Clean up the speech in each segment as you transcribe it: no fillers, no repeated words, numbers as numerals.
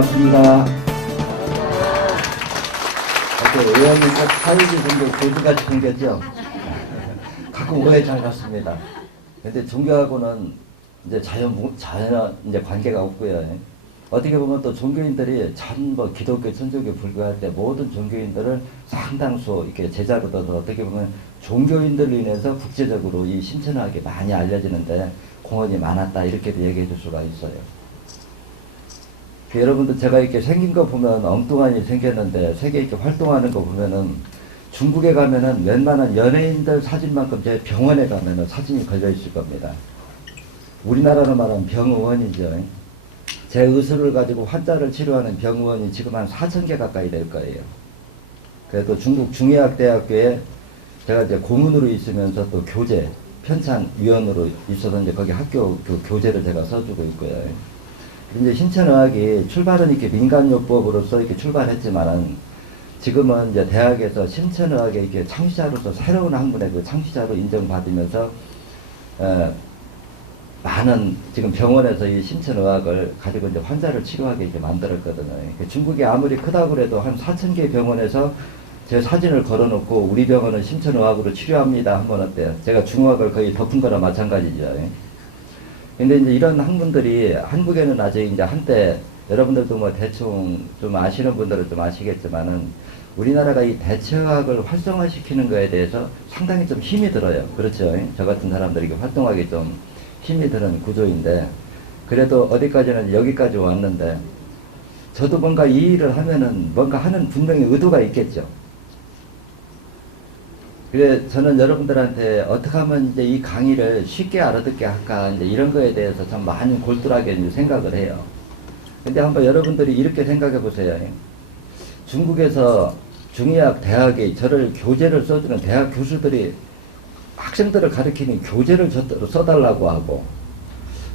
반갑습니다. 의원님 꼭 사회지 종교 교주같이 생겼죠? 가끔 오해 잘 갔습니다. 근데 종교하고는 이제 자연 이제 관계가 없고요. 어떻게 보면 또 종교인들이 전부 기독교, 천주교, 불교할 때 모든 종교인들을 상당수 이렇게 제자로 둬서 어떻게 보면 종교인들로 인해서 국제적으로 이 신천하게 많이 알려지는데 공헌이 많았다 이렇게도 얘기해 줄 수가 있어요. 여러분들 제가 이렇게 생긴 거 보면 엉뚱하니 생겼는데 세계 이렇게 활동하는 거 보면은 중국에 가면은 웬만한 연예인들 사진만큼 제 병원에 가면은 사진이 걸려 있을 겁니다. 우리나라로 말하면 병의원이죠. 제 의술을 가지고 환자를 치료하는 병의원이 지금 한 4,000개 가까이 될 거예요. 그래도 중국 중의학대학교에 제가 이제 고문으로 있으면서 또 교재, 편찬위원으로 있어서 이제 거기 학교 그 교재를 제가 써주고 있고요. 이제 신천의학이 출발은 이렇게 민간요법으로서 이렇게 출발했지만은 지금은 이제 대학에서 신천의학의 이렇게 창시자로서 새로운 학문의 그 창시자로 인정받으면서 많은 지금 병원에서 이 신천의학을 가지고 이제 환자를 치료하게 이제 만들었거든요. 중국이 아무리 크다고 해도 한 4,000개 병원에서 제 사진을 걸어놓고 우리 병원은 신천의학으로 치료합니다 하면 어때요? 제가 중의학을 거의 덮은 거나 마찬가지죠. 근데 이제 이런 학문들이 한국에는 아직 이제 한때 여러분들도 뭐 대충 좀 아시는 분들은 좀 아시겠지만은 우리나라가 이 대체학을 활성화시키는 거에 대해서 상당히 좀 힘이 들어요. 그렇죠? 저 같은 사람들이 활동하기 좀 힘이 드는 구조인데 그래도 어디까지는 여기까지 왔는데 저도 뭔가 이 일을 하면은 뭔가 하는 분명히 의도가 있겠죠. 그래 저는 여러분들한테 어떻게 하면 이제 이 강의를 쉽게 알아듣게 할까 이제 이런 거에 대해서 참 많이 골똘하게 이제 생각을 해요. 근데 한번 여러분들이 이렇게 생각해 보세요. 중국에서 중의학 대학에 저를 교재를 써주는 대학 교수들이 학생들을 가르치는 교재를 써달라고 하고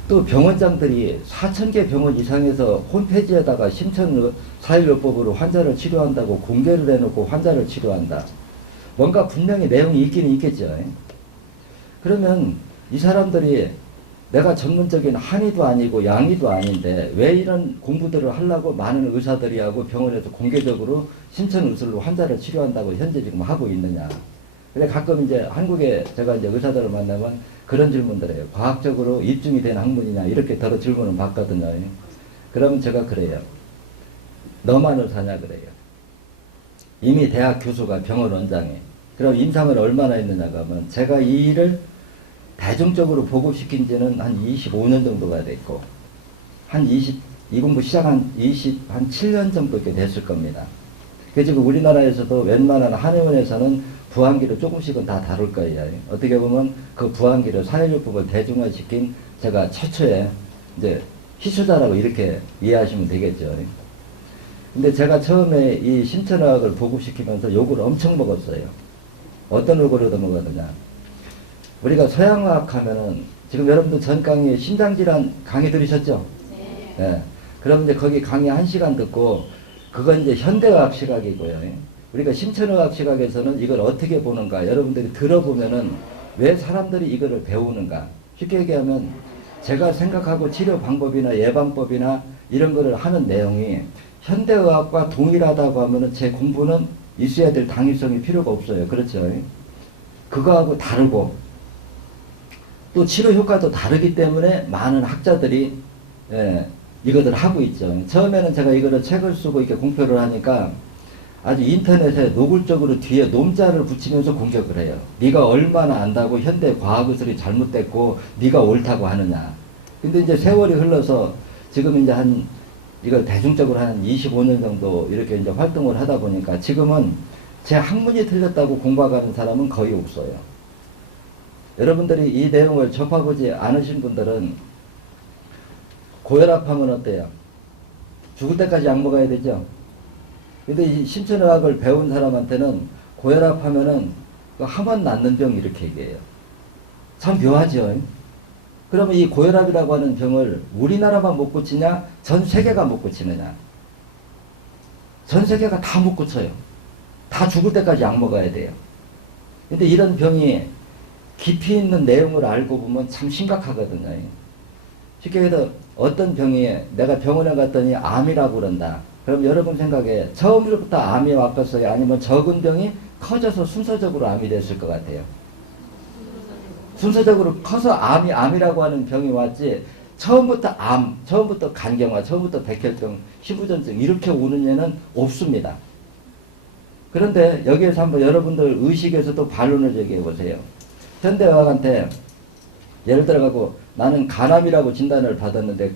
또 병원장들이 4,000개 병원 이상에서 홈페이지에다가 신천사회요법으로 환자를 치료한다고 공개를 해놓고 환자를 치료한다. 뭔가 분명히 내용이 있기는 있겠죠. 그러면 이 사람들이 내가 전문적인 한의도 아니고 양의도 아닌데 왜 이런 공부들을 하려고 많은 의사들이 하고 병원에서 공개적으로 신천의술로 환자를 치료한다고 현재 지금 하고 있느냐. 근데 가끔 이제 한국에 제가 이제 의사들을 만나면 그런 질문들 해요. 과학적으로 입증이 된 학문이냐 이렇게 더러 질문을 받거든요. 그러면 제가 그래요. 너만을 사냐 그래요. 이미 대학 교수가 병원 원장에 그럼 임상을 얼마나 했느냐가 하면 제가 이 일을 대중적으로 보급시킨 지는 한 25년 정도가 됐고 이 공부 시작한 7년 정도 이렇게 됐을 겁니다. 그래서 지금 우리나라에서도 웬만한 한의원에서는 부항기를 조금씩은 다 다룰 거예요. 어떻게 보면 그 부항기를 사회요법을 대중화시킨 제가 최초의 이제 희수자라고 이렇게 이해하시면 되겠죠. 근데 제가 처음에 이 신천의학을 보급시키면서 욕을 엄청 먹었어요. 어떤 욕을 얻어먹었느냐. 우리가 서양의학 하면은 지금 여러분들 전 강의에 심장질환 강의 들으셨죠? 네. 그럼 이제 거기 강의 1시간 듣고 그건 이제 현대의학 시각이고요. 우리가 신천의학 시각에서는 이걸 어떻게 보는가 여러분들이 들어보면은 왜 사람들이 이거를 배우는가. 쉽게 얘기하면 제가 생각하고 치료 방법이나 예방법이나 이런 거를 하는 내용이 현대의학과 동일하다고 하면은 제 공부는 있어야 될 당위성이 필요가 없어요. 그렇죠? 그거하고 다르고 또 치료 효과도 다르기 때문에 많은 학자들이 이것을 하고 있죠. 처음에는 제가 이거를 책을 쓰고 이렇게 공표를 하니까 아주 인터넷에 노골적으로 뒤에 놈자를 붙이면서 공격을 해요. 네가 얼마나 안다고 현대 과학의술이 잘못됐고 네가 옳다고 하느냐. 근데 이제 세월이 흘러서 지금 이제 이걸 대중적으로 한 25년 정도 이렇게 이제 활동을 하다 보니까 지금은 제 학문이 틀렸다고 공부하는 사람은 거의 없어요. 여러분들이 이 내용을 접해보지 않으신 분들은 고혈압하면 어때요? 죽을 때까지 약 먹어야 되죠? 근데 이 신천의학을 배운 사람한테는 고혈압하면은 하면 낫는 병 이렇게 얘기해요. 참 묘하죠? 그러면 이 고혈압이라고 하는 병을 우리나라만 못 고치냐? 전 세계가 못 고치느냐? 전 세계가 다 못 고쳐요. 다 죽을 때까지 약 먹어야 돼요. 근데 이런 병이 깊이 있는 내용을 알고 보면 참 심각하거든요. 쉽게 해서 어떤 병이 내가 병원에 갔더니 암이라고 그런다. 그럼 여러분 생각에 처음부터 암이 왔겠어요? 아니면 적은 병이 커져서 순서적으로 암이 됐을 것 같아요? 순서적으로 커서 암이라고 하는 병이 왔지, 처음부터 처음부터 간경화, 처음부터 백혈병, 희부전증 이렇게 오는 예는 없습니다. 그런데 여기에서 한번 여러분들 의식에서도 반론을 제기해 보세요. 현대의학한테 예를 들어가고 나는 간암이라고 진단을 받았는데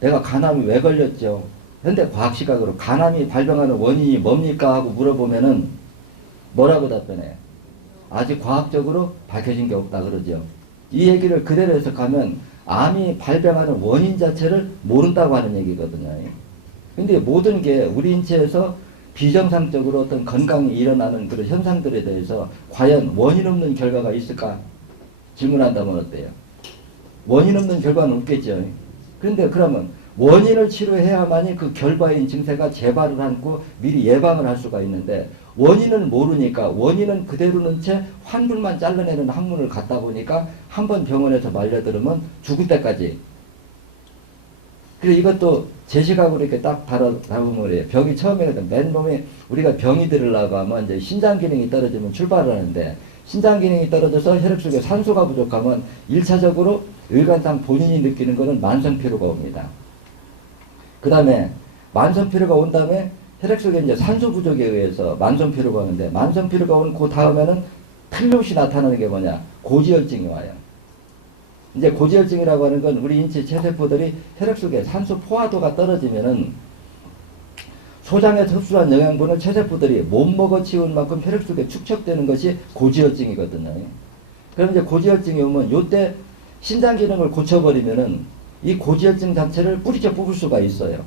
내가 간암이 왜 걸렸죠? 현대 과학 시각으로 간암이 발병하는 원인이 뭡니까? 하고 물어보면은 뭐라고 답변해요? 아직 과학적으로 밝혀진 게 없다 그러죠. 이 얘기를 그대로 해석하면 암이 발병하는 원인 자체를 모른다고 하는 얘기거든요. 근데 모든 게 우리 인체에서 비정상적으로 어떤 건강이 일어나는 그런 현상들에 대해서 과연 원인 없는 결과가 있을까? 질문한다면 어때요? 원인 없는 결과는 없겠죠. 그런데 그러면 원인을 치료해야만이 그 결과인 증세가 재발을 않고 미리 예방을 할 수가 있는데, 원인을 모르니까 원인은 그대로 놓은 채 환불만 잘라내는 학문을 갖다 보니까 한 번 병원에서 말려들으면 죽을 때까지. 그리고 이것도 제 시각으로 이렇게 딱 다루면 그래요. 병이 처음에는 맨몸에 우리가 병이 들으려고 하면 이제 신장 기능이 떨어지면 출발을 하는데, 신장 기능이 떨어져서 혈액 속에 산소가 부족하면 1차적으로 일관상 본인이 느끼는 것은 만성피로가 옵니다. 그 다음에 만성피로가 온 다음에 혈액 속에 이제 산소 부족에 의해서 만성피로가 오는데, 만성피로가 온 그 다음에는 틀림없이 나타나는 게 뭐냐? 고지혈증이 와요. 이제 고지혈증이라고 하는 건 우리 인체 체세포들이 혈액 속에 산소 포화도가 떨어지면은 소장에서 흡수한 영양분을 체세포들이 못 먹어 치운 만큼 혈액 속에 축적되는 것이 고지혈증이거든요. 그럼 이제 고지혈증이 오면 요때 신장 기능을 고쳐버리면은 이 고지혈증 자체를 뿌리째 뽑을 수가 있어요.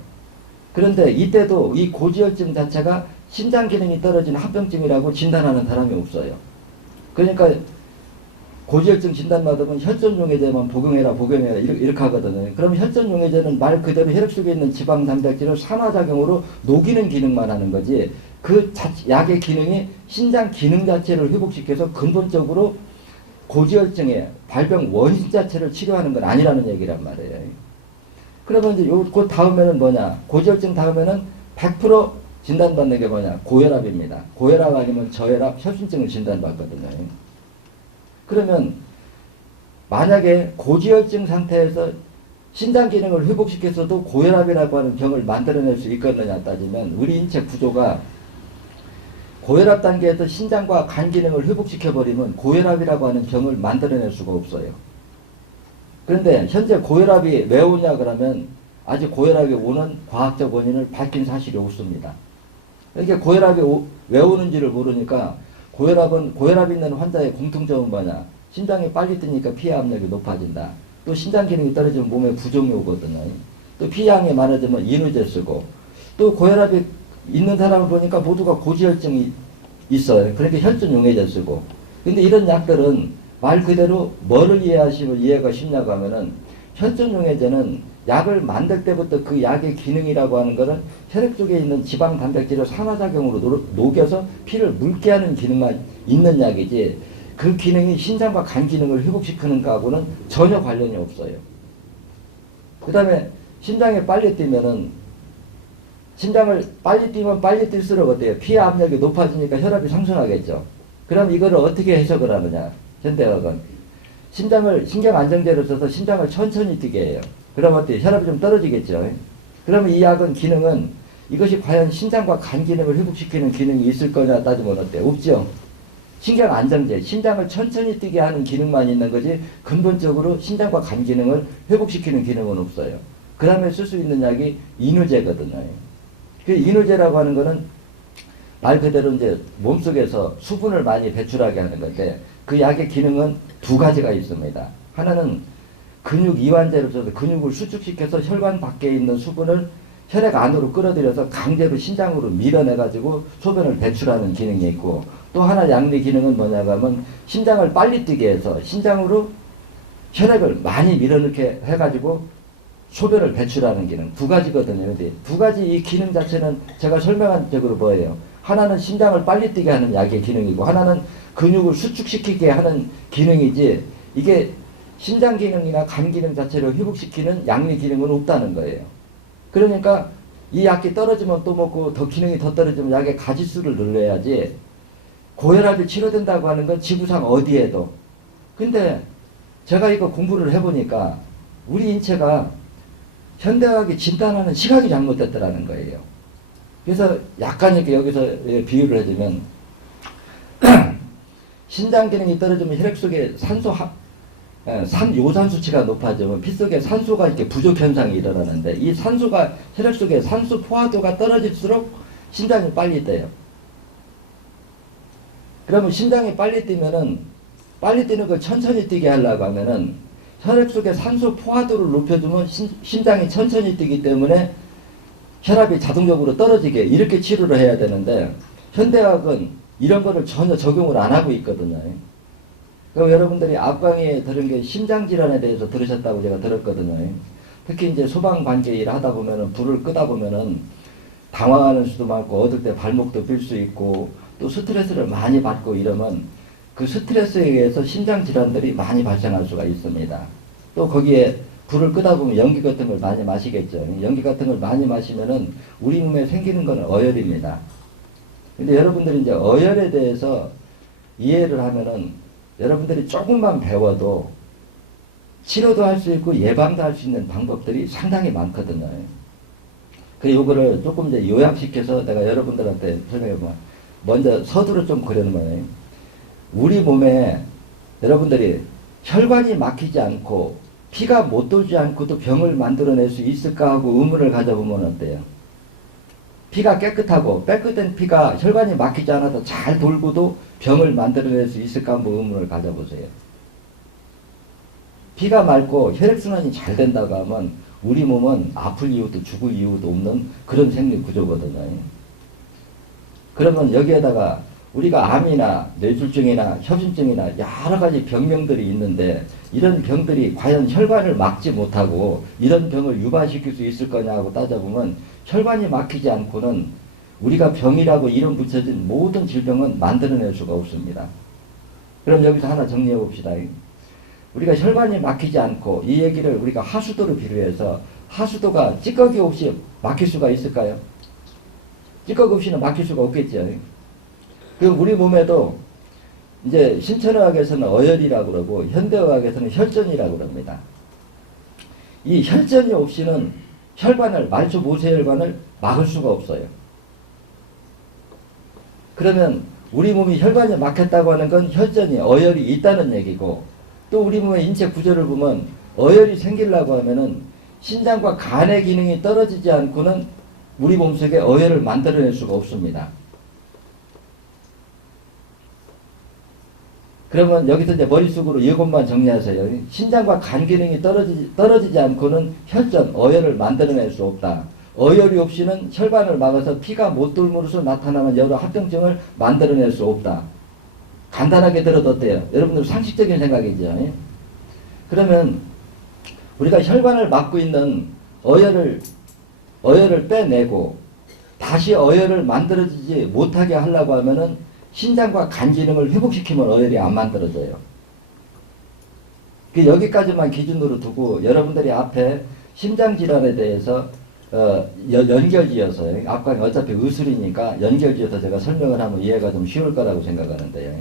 그런데 이때도 이 고지혈증 자체가 신장 기능이 떨어진 합병증이라고 진단하는 사람이 없어요. 그러니까 고지혈증 진단받으면 혈전용해제만 복용해라 이렇게 하거든요. 그럼 혈전용해제는 말 그대로 혈액 속에 있는 지방 단백질을 산화작용으로 녹이는 기능만 하는 거지, 그 약의 기능이 신장 기능 자체를 회복시켜서 근본적으로 고지혈증의 발병 원인 자체를 치료하는 건 아니라는 얘기란 말이에요. 그러면 이제 그 다음에는 뭐냐? 고지혈증 다음에는 100% 진단받는 게 뭐냐? 고혈압입니다. 고혈압 아니면 저혈압, 협심증을 진단받거든요. 그러면 만약에 고지혈증 상태에서 신장 기능을 회복시켜서도 고혈압이라고 하는 병을 만들어낼 수 있겠느냐 따지면, 우리 인체 구조가 고혈압 단계에서 신장과 간 기능을 회복시켜버리면 고혈압이라고 하는 병을 만들어낼 수가 없어요. 그런데 현재 고혈압이 왜 오냐 그러면 아직 고혈압이 오는 과학적 원인을 밝힌 사실이 없습니다. 이렇게 고혈압이 왜 오는지를 모르니까, 고혈압 있는 환자의 공통점은 뭐냐? 심장이 빨리 뛰니까 피해 압력이 높아진다. 또 신장 기능이 떨어지면 몸에 부종이 오거든요. 또 피해량이 많아지면 인후제 쓰고, 또 고혈압이 있는 사람을 보니까 모두가 고지혈증이 있어요. 그러니까 혈전용해제 쓰고. 근데 이런 약들은 말 그대로 뭐를 이해하시면 이해가 쉽냐고 하면은, 혈전용해제는 약을 만들 때부터 그 약의 기능이라고 하는 것은 혈액 쪽에 있는 지방 단백질을 산화작용으로 녹여서 피를 묽게 하는 기능만 있는 약이지, 그 기능이 신장과 간 기능을 회복시키는 거하고는 전혀 관련이 없어요. 그 다음에 심장이 빨리 뛰면은, 심장을 빨리 뛰면 빨리 뛸수록 어때요? 피해 압력이 높아지니까 혈압이 상승하겠죠. 그럼 이거를 어떻게 해석을 하느냐? 현대의학은 신경 안정제를 써서 심장을 천천히 뛰게 해요. 그러면 어때요? 혈압이 좀 떨어지겠죠. 그러면 이 약은 기능은 이것이 과연 신장과 간 기능을 회복시키는 기능이 있을 거냐 따지면 어때요? 없죠. 신경 안정제, 심장을 천천히 뛰게 하는 기능만 있는 거지 근본적으로 신장과 간 기능을 회복시키는 기능은 없어요. 그 다음에 쓸 수 있는 약이 인후제거든요. 그 인후제라고 하는 거는 말 그대로 이제 몸속에서 수분을 많이 배출하게 하는 건데, 그 약의 기능은 두 가지가 있습니다. 하나는 근육 이완제를 써서 근육을 수축시켜서 혈관 밖에 있는 수분을 혈액 안으로 끌어들여서 강제로 신장으로 밀어내가지고 소변을 배출하는 기능이 있고, 또 하나 양리 기능은 뭐냐고 하면 심장을 빨리 뛰게 해서 신장으로 혈액을 많이 밀어넣게 해가지고 소변을 배출하는 기능. 두 가지거든요. 근데 두 가지 이 기능 자체는 제가 설명한 적으로 뭐예요? 하나는 심장을 빨리 뛰게 하는 약의 기능이고, 하나는 근육을 수축시키게 하는 기능이지, 이게 신장 기능이나 간 기능 자체를 회복시키는 양리 기능은 없다는 거예요. 그러니까 이 약이 떨어지면 또 먹고 더 기능이 더 떨어지면 약의 가지수를 늘려야지 고혈압이 치료된다고 하는 건 지구상 어디에도. 근데 제가 이거 공부를 해보니까 우리 인체가 현대의학이 진단하는 시각이 잘못됐더라는 거예요. 그래서 약간 이렇게 여기서 비유를 해주면 신장 기능이 떨어지면 혈액 속에 요산 수치가 높아지면 피 속에 산소가 이렇게 부족 현상이 일어나는데 이 산소가 혈액 속에 산소 포화도가 떨어질수록 심장이 빨리 뛰어요. 그러면 심장이 빨리 뛰면은 빨리 뛰는 걸 천천히 뛰게 하려고 하면은 혈액 속에 산소 포화도를 높여주면 심장이 천천히 뛰기 때문에 혈압이 자동적으로 떨어지게 이렇게 치료를 해야 되는데 현대의학은 이런 거를 전혀 적용을 안 하고 있거든요. 그럼 여러분들이 앞강의에 들은 게 심장질환에 대해서 들으셨다고 제가 들었거든요. 특히 이제 소방관계 일을 하다 보면은 불을 끄다 보면은 당황하는 수도 많고 얻을 때 발목도 삘 수 있고 또 스트레스를 많이 받고 이러면 그 스트레스에 의해서 심장질환들이 많이 발생할 수가 있습니다. 또 거기에 불을 끄다 보면 연기 같은 걸 많이 마시겠죠. 연기 같은 걸 많이 마시면은 우리 몸에 생기는 건 어혈입니다. 근데 여러분들이 이제 어혈에 대해서 이해를 하면은 여러분들이 조금만 배워도 치료도 할 수 있고 예방도 할 수 있는 방법들이 상당히 많거든요. 그래서 이거를 조금 이제 요약시켜서 내가 여러분들한테 설명해보면 먼저 서두로 좀 그려놓으면 우리 몸에 여러분들이 혈관이 막히지 않고 피가 못 돌지 않고도 병을 만들어낼 수 있을까 하고 의문을 가져보면 어때요? 피가 깨끗하고 깨끗한 피가 혈관이 막히지 않아도 잘 돌고도 병을 만들어낼 수 있을까 한번 의문을 가져보세요. 피가 맑고 혈액순환이 잘 된다고 하면 우리 몸은 아플 이유도 죽을 이유도 없는 그런 생리 구조거든요. 그러면 여기에다가 우리가 암이나 뇌출증이나 협심증이나 여러 가지 병명들이 있는데 이런 병들이 과연 혈관을 막지 못하고 이런 병을 유발시킬 수 있을 거냐고 따져보면 혈관이 막히지 않고는 우리가 병이라고 이름 붙여진 모든 질병은 만들어낼 수가 없습니다. 그럼 여기서 하나 정리해 봅시다. 우리가 혈관이 막히지 않고 이 얘기를 우리가 하수도로 비유해서 하수도가 찌꺼기 없이 막힐 수가 있을까요? 찌꺼기 없이는 막힐 수가 없겠죠. 그럼 우리 몸에도 이제 신천의학에서는 어혈이라고 그러고 현대의학에서는 혈전이라고 그럽니다. 이 혈전이 없이는 혈관을 말초 모세혈관을 막을 수가 없어요. 그러면 우리 몸이 혈관이 막혔다고 하는 건 혈전이 어혈이 있다는 얘기고 또 우리 몸의 인체 구조를 보면 어혈이 생기려고 하면은 신장과 간의 기능이 떨어지지 않고는 우리 몸속에 어혈을 만들어낼 수가 없습니다. 그러면 여기서 이제 머릿속으로 이것만 정리하세요. 신장과 간 기능이 떨어지지 않고는 혈전, 어혈을 만들어낼 수 없다. 어혈이 없이는 혈관을 막아서 피가 못 돌므로써 나타나는 여러 합병증을 만들어낼 수 없다. 간단하게 들어도 어때요? 여러분들 상식적인 생각이죠. 그러면 우리가 혈관을 막고 있는 어혈을 빼내고 다시 어혈을 만들어지지 못하게 하려고 하면은 신장과 간 기능을 회복시키면 어혈이 안 만들어져요. 여기까지만 기준으로 두고 여러분들이 앞에 심장질환에 대해서 연결지어서 앞과 어차피 의술이니까 연결지어서 제가 설명을 하면 이해가 좀 쉬울 거라고 생각하는데요.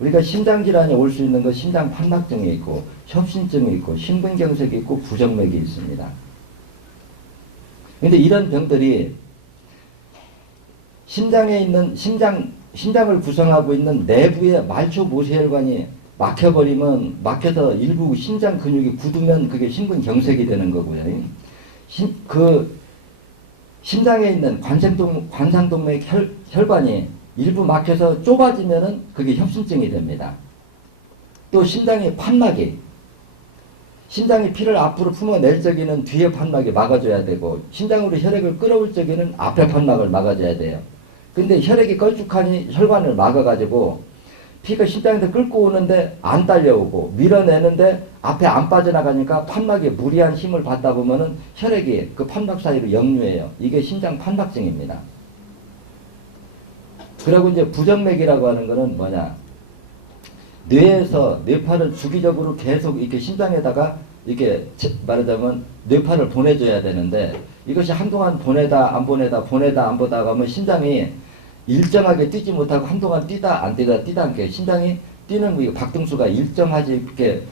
우리가 심장질환이 올 수 있는 건 심장 판막증이 있고 협심증이 있고 심근경색이 있고 부정맥이 있습니다. 그런데 이런 병들이 심장에 있는 심장을 구성하고 있는 내부의 말초 모세혈관이 막혀서 일부 심장 근육이 굳으면 그게 심근경색이 되는 거고요. 심장에 있는 관상동맥 혈관이 일부 막혀서 좁아지면은 그게 협심증이 됩니다. 또 심장의 판막이 심장이 피를 앞으로 품어낼 적에는 뒤에 판막이 막아줘야 되고 심장으로 혈액을 끌어올 적에는 앞에 판막을 막아줘야 돼요. 근데 혈액이 걸쭉하니 혈관을 막아가지고 피가 심장에서 끌고 오는데 안 딸려오고 밀어내는데 앞에 안 빠져나가니까 판막에 무리한 힘을 받다 보면은 혈액이 그 판막 사이로 역류해요. 이게 심장 판막증입니다. 그리고 이제 부정맥이라고 하는 거는 뭐냐? 뇌에서 뇌파를 주기적으로 계속 이렇게 심장에다가 이렇게 말하자면 뇌파를 보내줘야 되는데 이것이 한동안 보내다 안 보내다 보내다 안 보다 가면 심장이 일정하게 뛰지 못하고 한동안 뛰다 안 뛰다 뛰다 않게 심장이 뛰는 그 박동수가 일정하지 이렇게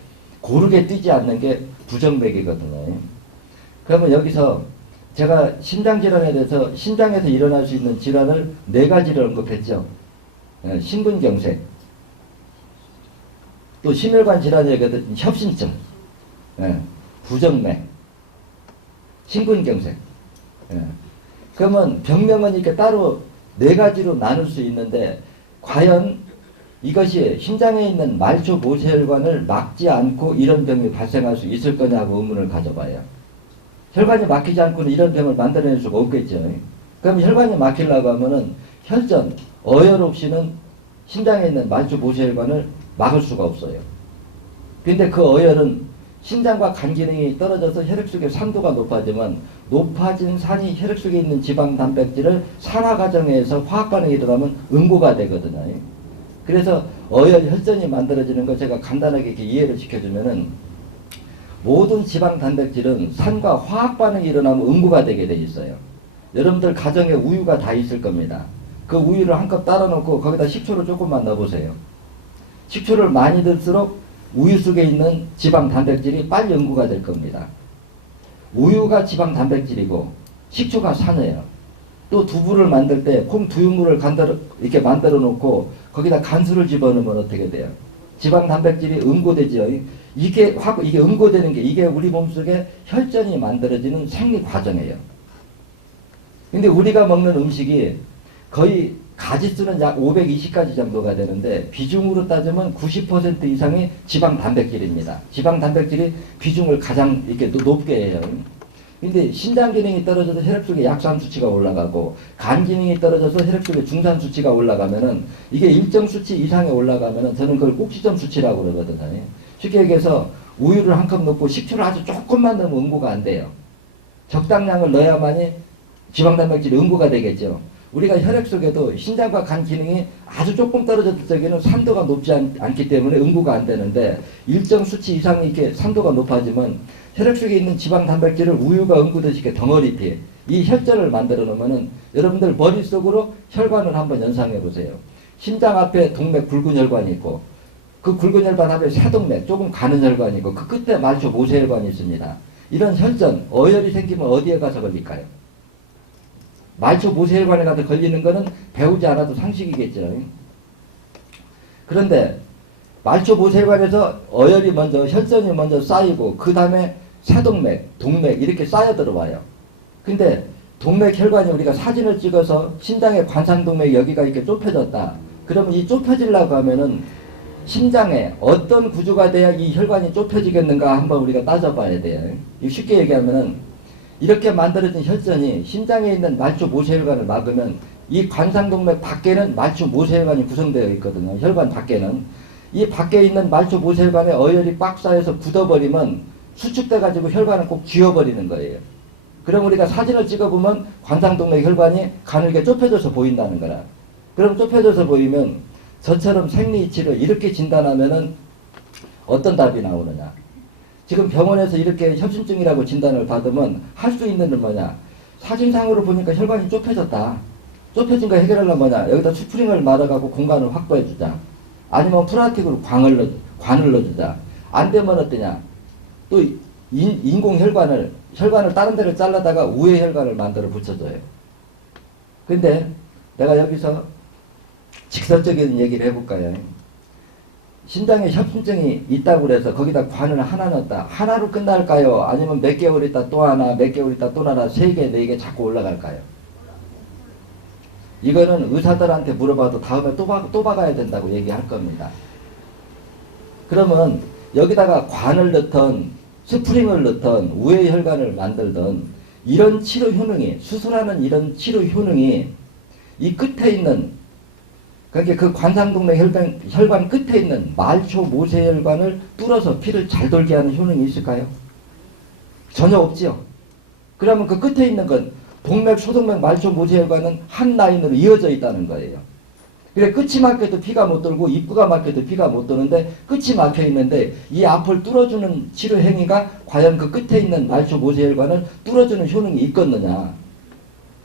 고르게 뛰지 않는 게 부정맥이거든요. 그러면 여기서 제가 심장 질환에 대해서 심장에서 일어날 수 있는 질환을 4가지를 언급했죠. 심근경색, 또 심혈관 질환이 협심증, 부정맥, 심근경색. 그러면 병명은 이렇게 따로 4가지로 나눌 수 있는데 과연 이것이 심장에 있는 말초 모세혈관을 막지 않고 이런 병이 발생할 수 있을 거냐고 의문을 가져봐요. 혈관이 막히지 않고는 이런 병을 만들어낼 수가 없겠죠. 그럼 혈관이 막히려고 하면은 혈전, 어혈 없이는 심장에 있는 말초 모세혈관을 막을 수가 없어요. 근데 그 어혈은 심장과 간 기능이 떨어져서 혈액 속의 산도가 높아지면 높아진 산이 혈액 속에 있는 지방 단백질을 산화 과정에서 화학 반응이 일어나면 응고가 되거든요. 그래서 어혈 혈전이 만들어지는 거 제가 간단하게 이렇게 이해를 시켜주면은 모든 지방 단백질은 산과 화학 반응이 일어나면 응고가 되게 돼 있어요. 여러분들 가정에 우유가 다 있을 겁니다. 그 우유를 한 컵 따라 놓고 거기다 식초를 조금만 넣어보세요. 식초를 많이 넣을수록 우유 속에 있는 지방 단백질이 빨리 응고가 될 겁니다. 우유가 지방 단백질이고 식초가 산이에요. 또 두부를 만들 때 콩 두유물을 이렇게 만들어 놓고 거기다 간수를 집어넣으면 어떻게 돼요? 지방 단백질이 응고되죠. 이게 응고되는 게 이게 우리 몸속에 혈전이 만들어지는 생리 과정이에요. 근데 우리가 먹는 음식이 거의 가지수는 약 520가지 정도가 되는데 비중으로 따지면 90% 이상이 지방 단백질입니다. 지방 단백질이 비중을 가장 이렇게 높게 해요. 근데 신장 기능이 떨어져서 혈액 속에 약산 수치가 올라가고 간 기능이 떨어져서 혈액 속에 중산 수치가 올라가면은 이게 일정 수치 이상에 올라가면은 저는 그걸 꼭지점 수치라고 그러거든요. 쉽게 얘기해서 우유를 한 컵 넣고 식초를 아주 조금만 넣으면 응고가 안 돼요. 적당량을 넣어야만이 지방 단백질이 응고가 되겠죠. 우리가 혈액 속에도 신장과 간 기능이 아주 조금 떨어졌을 적에는 산도가 높지 않기 때문에 응고가 안 되는데 일정 수치 이상 이렇게 산도가 높아지면 혈액 속에 있는 지방 단백질을 우유가 응고듯이 이렇게 덩어리피 이 혈전을 만들어 놓으면은 여러분들 머릿속으로 혈관을 한번 연상해 보세요. 심장 앞에 동맥 굵은 혈관이 있고 그 굵은 혈관 앞에 사동맥 조금 가는 혈관이 있고 그 끝에 말초 모세혈관이 있습니다. 이런 혈전, 어혈이 생기면 어디에 가서 걸릴까요? 말초 모세혈관에 가서 걸리는 거는 배우지 않아도 상식이겠죠. 그런데 말초 모세혈관에서 어혈이 먼저 혈전이 먼저 쌓이고 그 다음에 사동맥, 동맥 이렇게 쌓여 들어와요. 근데 동맥 혈관이 우리가 사진을 찍어서 심장의 관상동맥 여기가 이렇게 좁혀졌다. 그러면 이 좁혀지려고 하면은 심장에 어떤 구조가 돼야 이 혈관이 좁혀지겠는가 한번 우리가 따져봐야 돼요. 쉽게 얘기하면은 이렇게 만들어진 혈전이 심장에 있는 말초 모세혈관을 막으면 이 관상동맥 밖에는 말초 모세혈관이 구성되어 있거든요. 혈관 밖에는. 이 밖에 있는 말초 모세혈관에 어혈이 꽉 쌓여서 굳어버리면 수축돼 가지고 혈관을 꼭 쥐어버리는 거예요. 그럼 우리가 사진을 찍어보면 관상동맥 혈관이 가늘게 좁혀져서 보인다는 거라. 그럼 좁혀져서 보이면 저처럼 생리이치를 이렇게 진단하면은 어떤 답이 나오느냐. 지금 병원에서 이렇게 협심증이라고 진단을 받으면 할 수 있는 건 뭐냐. 사진상으로 보니까 혈관이 좁혀졌다. 좁혀진 거 해결하려면 뭐냐. 여기다 스프링을 말아가고 공간을 확보해주자. 아니면 플라스틱으로 관을 넣어주자. 안 되면 어떠냐. 또 인공 혈관을 다른 데를 잘라다가 우회 혈관을 만들어 붙여줘요. 근데 내가 여기서 직설적인 얘기를 해볼까요? 심장에 협심증이 있다고 그래서 거기다 관을 하나 넣었다. 하나로 끝날까요? 아니면 몇 개월 있다 또 하나, 몇 개월 있다 또 하나, 3개, 4개 자꾸 올라갈까요? 이거는 의사들한테 물어봐도 다음에 또 박아야 된다고 얘기할 겁니다. 그러면 여기다가 관을 넣던 스프링을 넣던 우회 혈관을 만들던 이런 치료 효능이, 수술하는 이런 치료 효능이 이 끝에 있는, 그러니까 그 관상동맥 혈관 끝에 있는 말초 모세혈관을 뚫어서 피를 잘 돌게 하는 효능이 있을까요? 전혀 없지요. 그러면 그 끝에 있는 건 동맥, 소동맥, 말초 모세혈관은 한 라인으로 이어져 있다는 거예요. 그래 끝이 막혀도 피가 못 돌고 입구가 막혀도 피가 못 도는데 끝이 막혀 있는데 이 앞을 뚫어주는 치료 행위가 과연 그 끝에 있는 말초 모세혈관을 뚫어주는 효능이 있겠느냐.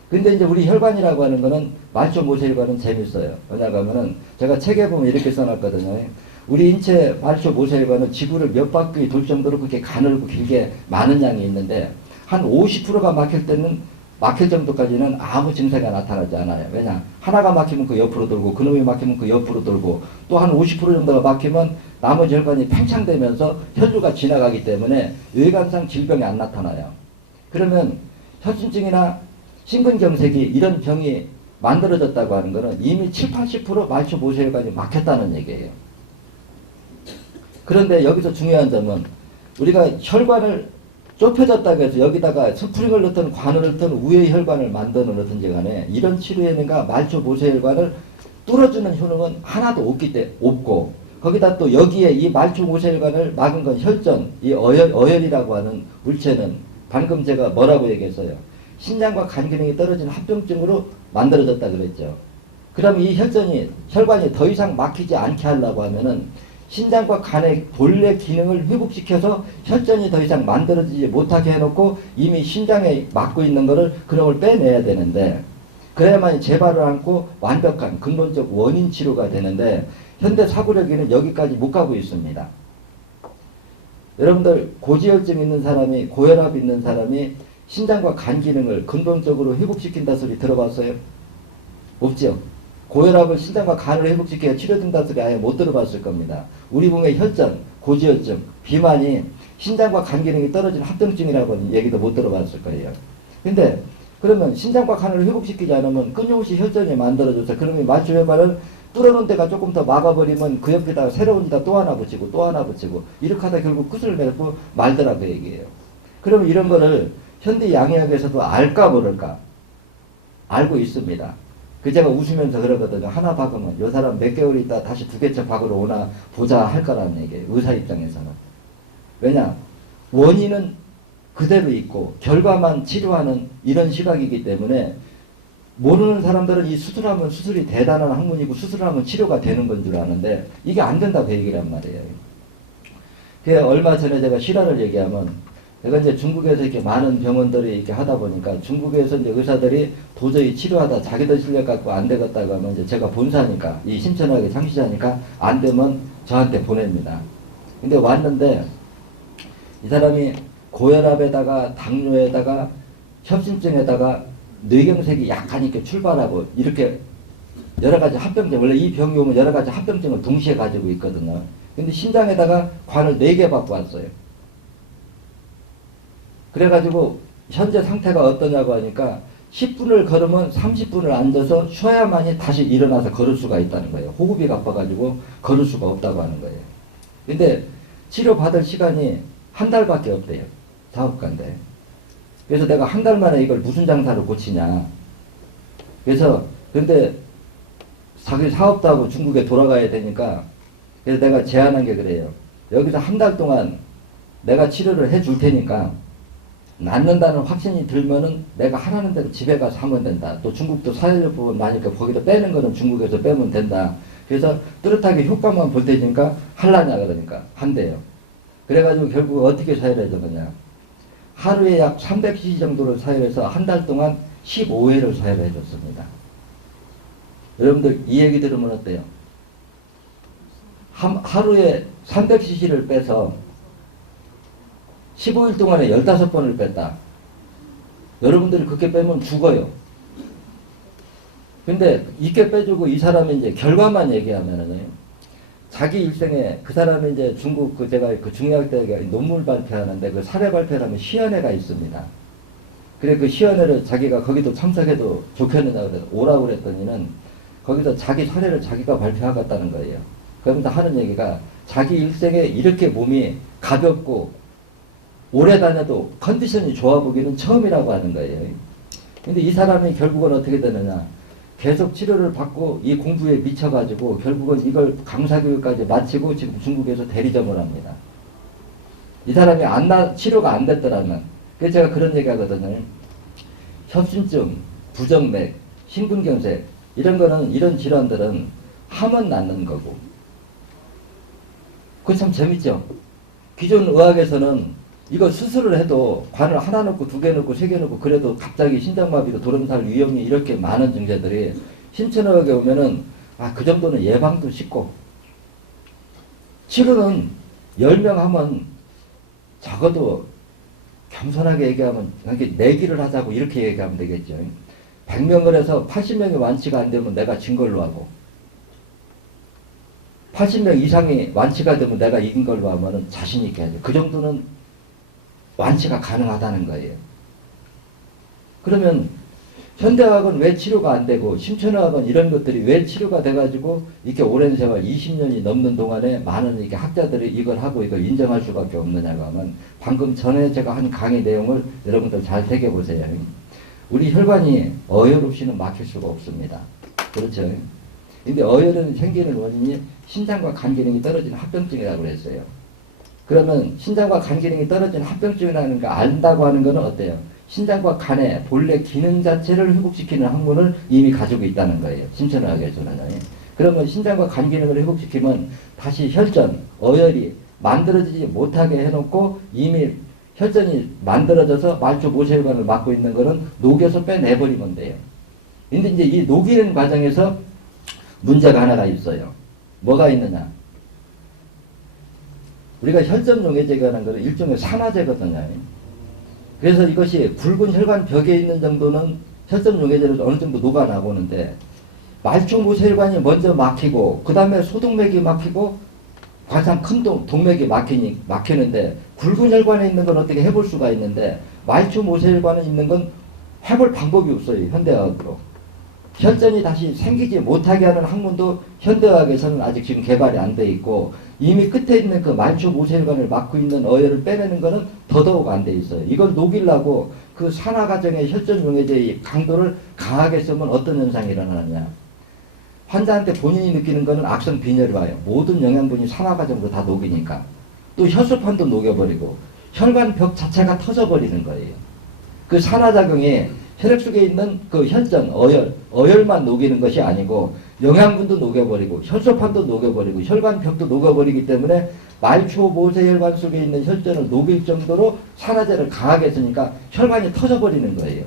근데 이제 우리 혈관이라고 하는 거는 말초 모세혈관은 재밌어요. 왜냐하면은 제가 책에 보면 이렇게 써놨거든요. 우리 인체 말초 모세혈관은 지구를 몇 바퀴 돌 정도로 그렇게 가늘고 길게 많은 양이 있는데 한 50%가 막힐 때는 막힐 정도까지는 아무 증세가 나타나지 않아요. 왜냐? 하나가 막히면 그 옆으로 돌고 그놈이 막히면 그 옆으로 돌고 또 한 50% 정도가 막히면 나머지 혈관이 팽창되면서 혈류가 지나가기 때문에 외관상 질병이 안 나타나요. 그러면 협심증이나 심근경색이 이런 병이 만들어졌다고 하는 것은 이미 70~80% 말초 모세혈관이 막혔다는 얘기예요. 그런데 여기서 중요한 점은 우리가 혈관을 좁혀졌다고 해서 여기다가 스프링을 넣든 관을 넣든 우회 혈관을 만들어 넣든지 간에 이런 치료에는가 말초 모세혈관을 뚫어주는 효능은 하나도 없고 거기다 또 여기에 이 말초 모세혈관을 막은 건 혈전, 이 어혈이라고 하는 물체는 방금 제가 뭐라고 얘기했어요? 신장과 간 기능이 떨어진 합병증으로 만들어졌다 그랬죠. 그럼 이 혈관이 더 이상 막히지 않게 하려고 하면은 신장과 간의 본래 기능을 회복시켜서 혈전이 더 이상 만들어지지 못하게 해놓고 이미 신장에 막고 있는 것을 그놈을 빼내야 되는데 그래야만 재발을 않고 완벽한 근본적 원인 치료가 되는데 현대 사고력에는 여기까지 못 가고 있습니다. 여러분들 고지혈증 있는 사람이 고혈압 있는 사람이 신장과 간 기능을 근본적으로 회복시킨다 소리 들어봤어요? 없죠? 고혈압을 신장과 간을 회복시켜야 치료된다 소리 아예 못 들어봤을 겁니다. 우리 몸의 혈전, 고지혈증, 비만이 신장과 간 기능이 떨어진 합병증이라고는 얘기도 못 들어봤을 거예요. 근데 그러면 신장과 간을 회복시키지 않으면 끊임없이 혈전이 만들어져서 그러면 말초 혈관을 뚫어놓은 데가 조금 더 막아버리면 그 옆에다가 새로운 데다 또 하나 붙이고 또 하나 붙이고 이렇게 하다 결국 끝을 맺고 말더라 그 얘기예요. 그러면 이런 거를 현대 양의학에서도 알까 모를까? 알고 있습니다. 그 제가 웃으면서 그러거든요. 하나 박으면 요 사람 몇 개월 있다 다시 두 개째 박으러 오나 보자 할 거라는 얘기예요. 의사 입장에서는. 왜냐? 원인은 그대로 있고 결과만 치료하는 이런 시각이기 때문에 모르는 사람들은 이 수술하면 수술이 대단한 학문이고 수술하면 치료가 되는 건 줄 아는데 이게 안 된다고 얘기란 말이에요. 그 얼마 전에 제가 실화를 얘기하면 내가 이제 중국에서 이렇게 많은 병원들이 이렇게 하다 보니까 중국에서 이제 의사들이 도저히 치료하다 자기들 실력 갖고 안 되겠다고 하면 이제 제가 본사니까 이 심천학의 창시자니까 안 되면 저한테 보냅니다. 근데 왔는데 이 사람이 고혈압에다가 당뇨에다가 협심증에다가 뇌경색이 약간 이렇게 출발하고 이렇게 여러 가지 합병증, 원래 이 병이 오면 여러 가지 합병증을 동시에 가지고 있거든요. 근데 심장에다가 관을 4개 받고 왔어요. 그래가지고 현재 상태가 어떠냐고 하니까 10분을 걸으면 30분을 앉아서 쉬어야만이 다시 일어나서 걸을 수가 있다는 거예요. 호흡이 가빠가지고 걸을 수가 없다고 하는 거예요. 근데 치료받을 시간이 한 달밖에 없대요. 사업가인데. 그래서 내가 한 달 만에 이걸 무슨 장사를 고치냐. 그래서 근데 자기 사업도 하고 중국에 돌아가야 되니까 그래서 내가 제안한 게 그래요. 여기서 한 달 동안 내가 치료를 해줄 테니까 낫는다는 확신이 들면은 내가 하라는 대로 집에 가서 하면 된다. 또 중국도 사회적법은 많으니까 거기다 빼는 거는 중국에서 빼면 된다. 그래서 뚜렷하게 효과만 볼 테니까 할라냐 그러니까 한대요. 그래가지고 결국 어떻게 사혈해줬느냐. 하루에 약 300cc 정도를 사혈해서 한 달 동안 15회를 사혈해줬습니다. 여러분들 이 얘기 들으면 어때요? 하루에 300cc를 빼서 15일 동안에 15번을 뺐다. 여러분들이 그렇게 빼면 죽어요. 근데 이렇게 빼주고 이 사람이 이제 결과만 얘기하면은 자기 일생에 그 사람이 이제 중국 제가 그 중의학대학에 논문 발표하는데 그 사례 발표하면 시연회가 있습니다. 그래 그 시연회를 자기가 거기도 참석해도 좋겠느냐 그래서 오라고 그랬더니는 거기서 자기 사례를 자기가 발표하겠다는 거예요. 그러면서 하는 얘기가 자기 일생에 이렇게 몸이 가볍고 오래 다녀도 컨디션이 좋아 보기는 처음이라고 하는 거예요. 근데 이 사람이 결국은 어떻게 되느냐. 계속 치료를 받고 이 공부에 미쳐가지고 결국은 이걸 강사교육까지 마치고 지금 중국에서 대리점을 합니다. 이 사람이 치료가 안 됐더라면. 그래서 제가 그런 얘기 하거든요. 협심증, 부정맥, 심근경색 이런 거는 이런 질환들은 하면 낫는 거고. 그거 참 재밌죠? 기존 의학에서는 이거 수술을 해도 관을 하나 넣고 두 개 넣고 세 개 넣고 그래도 갑자기 심장마비도 돌아살 위험이 이렇게 많은 증세들이 신천의학에 오면은 그 정도는 예방도 쉽고 치료는 10명 하면 적어도 겸손하게 얘기하면 내기를 하자고 이렇게 얘기하면 되겠죠. 100명을 해서 80명이 완치가 안 되면 내가 진 걸로 하고 80명 이상이 완치가 되면 내가 이긴 걸로 하면 자신 있게 하죠. 그 정도는 완치가 가능하다는 거예요. 그러면 현대의학은 왜 치료가 안 되고 심천의학은 이런 것들이 왜 치료가 돼가지고 이렇게 오랜 세월 20년이 넘는 동안에 많은 이렇게 학자들이 이걸 하고 이걸 인정할 수밖에 없느냐고 하면 방금 전에 제가 한 강의 내용을 여러분들 잘 새겨보세요. 우리 혈관이 어혈 없이는 막힐 수가 없습니다. 그렇죠? 근데 어혈은 생기는 원인이 신장과 간 기능이 떨어지는 합병증이라고 그랬어요. 그러면 신장과 간 기능이 떨어지는 합병증이라는 거 안다고 하는 것은 어때요? 신장과 간의 본래 기능 자체를 회복시키는 학문을 이미 가지고 있다는 거예요. 심천의학에서는. 그러면 신장과 간 기능을 회복시키면 다시 혈전, 어혈이 만들어지지 못하게 해놓고 이미 혈전이 만들어져서 말초 모세혈관을 막고 있는 거는 녹여서 빼내버리면 돼요. 근데 이제 이 녹이는 과정에서 문제가 하나가 있어요. 뭐가 있느냐? 우리가 혈전용해제라는 것은 일종의 산화제거든요. 그래서 이것이 굵은 혈관 벽에 있는 정도는 혈전용해제로 어느 정도 녹아나오는데 말초 모세혈관이 먼저 막히고 그 다음에 소동맥이 막히고 가장 큰 동맥이 막히는데 굵은 혈관에 있는 건 어떻게 해볼 수가 있는데 말초 모세혈관에 있는 건 해볼 방법이 없어요. 현대의학으로. 혈전이 다시 생기지 못하게 하는 학문도 현대의학에서는 아직 지금 개발이 안 돼 있고 이미 끝에 있는 그 말초 모세혈관을 막고 있는 어혈을 빼내는 거는 더더욱 안 돼 있어요. 이걸 녹이려고 그 산화 과정의 혈전 용해제의 강도를 강하게 쓰면 어떤 현상이 일어나느냐. 환자한테 본인이 느끼는 거는 악성 빈혈이 와요. 모든 영양분이 산화 과정으로 다 녹이니까. 또 혈소판도 녹여버리고 혈관 벽 자체가 터져버리는 거예요. 그 산화작용이 혈액 속에 있는 그 혈전, 어혈만 녹이는 것이 아니고 영양분도 녹여버리고 혈소판도 녹여버리고 혈관벽도 녹여버리기 때문에 말초 모세혈관 속에 있는 혈전을 녹일 정도로 산화제를 강하게 쓰니까 혈관이 터져버리는 거예요.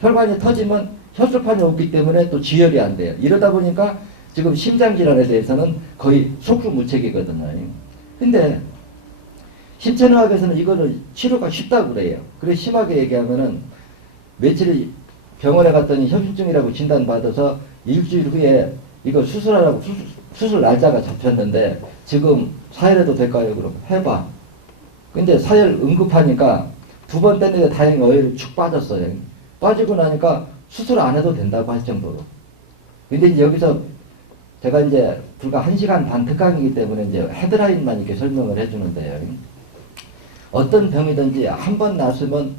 혈관이 터지면 혈소판이 없기 때문에 또 지혈이 안 돼요. 이러다 보니까 지금 심장질환에 대해서는 거의 속수무책이거든요. 근데 심천의학에서는 이거를 치료가 쉽다고 그래요. 그래서 심하게 얘기하면은 며칠 병원에 갔더니 협심증이라고 진단받아서 일주일 후에 이거 수술하라고 수술 날짜가 잡혔는데 지금 사혈해도 될까요? 그럼 해봐. 근데 사혈 응급하니까 두 번 뗐는데 다행히 어혈이 축 빠졌어요. 빠지고 나니까 수술 안 해도 된다고 할 정도로. 근데 이제 여기서 제가 이제 불과 1시간 반 특강이기 때문에 이제 헤드라인만 이렇게 설명을 해주는데요. 어떤 병이든지 한 번 났으면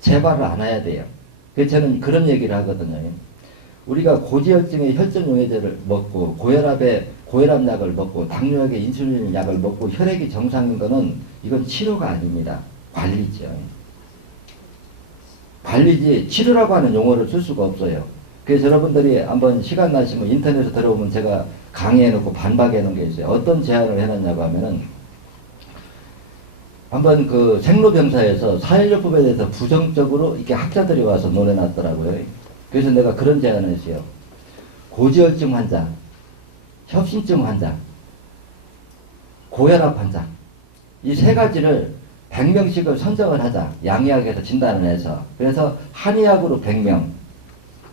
재발을 안 해야 돼요. 그래서 저는 그런 얘기를 하거든요. 우리가 고지혈증의 혈전용해제를 먹고 고혈압약을 먹고 당뇨약의 인슐린 약을 먹고 혈액이 정상인 거는 이건 치료가 아닙니다. 관리죠. 관리지 치료라고 하는 용어를 쓸 수가 없어요. 그래서 여러분들이 한번 시간 나시면 인터넷에 들어오면 제가 강의해놓고 반박해 놓은 게 있어요. 어떤 제안을 해놨냐고 하면은 한번 그 생로병사에서 사혈요법에 대해서 부정적으로 이렇게 학자들이 와서 논해놨더라고요. 그래서 내가 그런 제안을 했어요. 고지혈증 환자, 협심증 환자, 고혈압 환자 이 세 가지를 100명씩을 선정을 하자. 양의학에서 진단을 해서. 그래서 한의학으로 100명,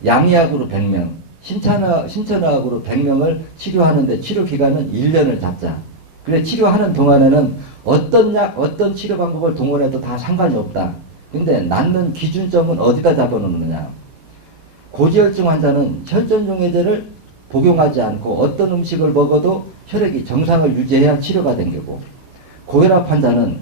양의학으로 100명, 신천의학으로 100명을 치료하는데 치료 기간은 1년을 잡자. 그래 치료하는 동안에는 어떤 약, 어떤 치료 방법을 동원해도 다 상관이 없다. 근데 낫는 기준점은 어디다 잡아놓느냐. 고지혈증 환자는 혈전용해제를 복용하지 않고 어떤 음식을 먹어도 혈액이 정상을 유지해야 치료가 된 거고, 고혈압 환자는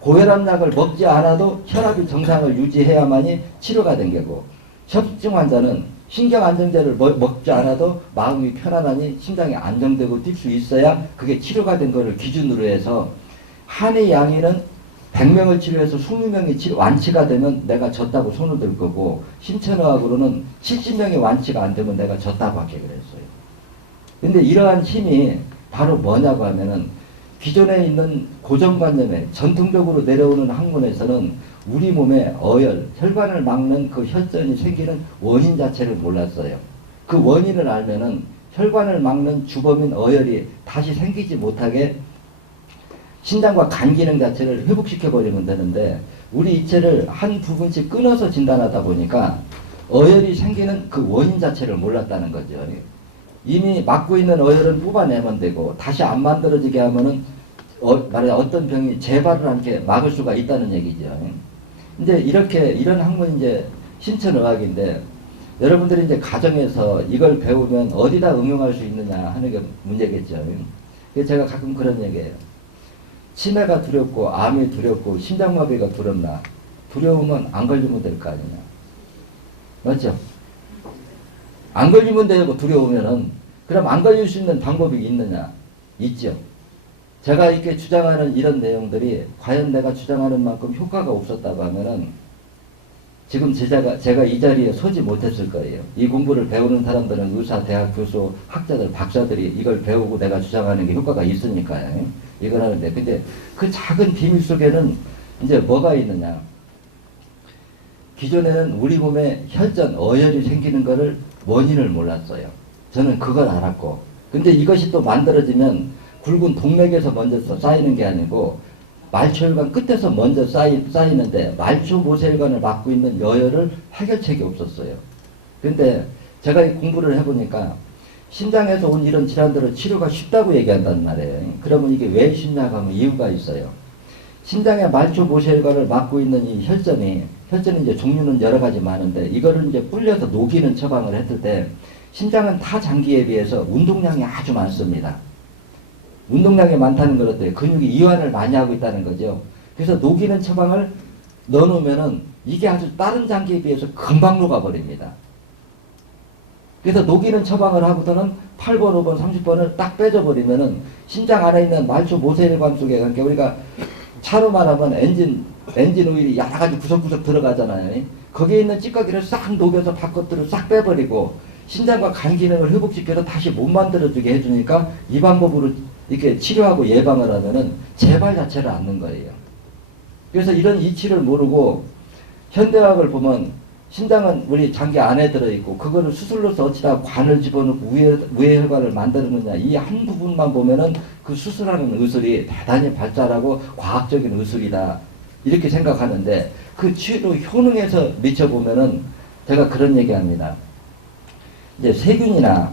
고혈압약을 먹지 않아도 혈압이 정상을 유지해야만이 치료가 된 거고, 협증 환자는 신경안정제를 먹지 않아도 마음이 편안하니 심장이 안정되고 뛸 수 있어야 그게 치료가 된 거를 기준으로 해서 한의 양의는 100명을 치료해서 20명이 완치가 되면 내가 졌다고 손을 들 거고, 신천의학으로는 70명이 완치가 안 되면 내가 졌다고 하게 그랬어요. 근데 이러한 힘이 바로 뭐냐고 하면은 기존에 있는 고정관념에 전통적으로 내려오는 학문에서는 우리 몸에 어혈, 혈관을 막는 그 혈전이 생기는 원인 자체를 몰랐어요. 그 원인을 알면은 혈관을 막는 주범인 어혈이 다시 생기지 못하게 신장과 간 기능 자체를 회복시켜버리면 되는데, 우리 이체를 한 부분씩 끊어서 진단하다 보니까 어혈이 생기는 그 원인 자체를 몰랐다는 거죠. 이미 막고 있는 어혈은 뽑아내면 되고, 다시 안 만들어지게 하면은 말해 어떤 병이 재발을 않게 막을 수가 있다는 얘기죠. 이제 이런 학문이 이제 신천의학인데, 여러분들이 이제 가정에서 이걸 배우면 어디다 응용할 수 있느냐 하는 게 문제겠죠. 그래서 제가 가끔 그런 얘기해요. 치매가 두렵고 암이 두렵고 심장마비가 두렵나? 두려우면 안 걸리면 될 거 아니냐. 맞죠? 안 걸리면 되고 두려우면은, 그럼 안 걸릴 수 있는 방법이 있느냐? 있죠. 제가 이렇게 주장하는 이런 내용들이 과연 내가 주장하는 만큼 효과가 없었다고 하면은 지금 제가 이 자리에 서지 못했을 거예요. 이 공부를 배우는 사람들은 의사, 대학 교수, 학자들, 박사들이 이걸 배우고 내가 주장하는 게 효과가 있으니까요. 이걸 하는데, 근데 그 작은 비밀 속에는 이제 뭐가 있느냐. 기존에는 우리 몸에 혈전, 어혈이 생기는 거를 원인을 몰랐어요. 저는 그걸 알았고, 근데 이것이 또 만들어지면 굵은 동맥에서 먼저 쌓이는 게 아니고 말초혈관 끝에서 먼저 쌓이는데, 말초 모세혈관을 막고 있는 여혈을 해결책이 없었어요. 근데 제가 이 공부를 해보니까 심장에서 온 이런 질환들을 치료가 쉽다고 얘기한단 말이에요. 그러면 이게 왜 쉽냐 하면 이유가 있어요. 심장의 말초 모세혈관을 막고 있는 이 혈전이 이제 종류는 여러 가지 많은데, 이거를 이제 불려서 녹이는 처방을 했을 때 심장은 타 장기에 비해서 운동량이 아주 많습니다. 운동량이 많다는 걸 어때요? 근육이 이완을 많이 하고 있다는 거죠. 그래서 녹이는 처방을 넣어놓으면은 이게 아주 다른 장기에 비해서 금방 녹아버립니다. 그래서 녹이는 처방을 하고서는 8번, 5번, 30번을 딱 빼줘버리면은 심장 안에 있는 말초 모세혈관 속에, 그러니까 우리가 차로 말하면 엔진 오일이 여러 가지 구석구석 들어가잖아요. 거기에 있는 찌꺼기를 싹 녹여서 바깥으로 싹 빼버리고 심장과 간 기능을 회복시켜서 다시 못 만들어주게 해주니까, 이 방법으로 이렇게 치료하고 예방을 하면은 재발 자체를 않는 거예요. 그래서 이런 이치를 모르고 현대학을 보면 심장은 우리 장기 안에 들어있고, 그거를 수술로서 어찌다 관을 집어넣고 우회 혈관을 만들느냐, 이 한 부분만 보면은 그 수술하는 의술이 대단히 발달하고 과학적인 의술이다, 이렇게 생각하는데, 그 치료 효능에서 미쳐보면은 제가 그런 얘기합니다. 이제 세균이나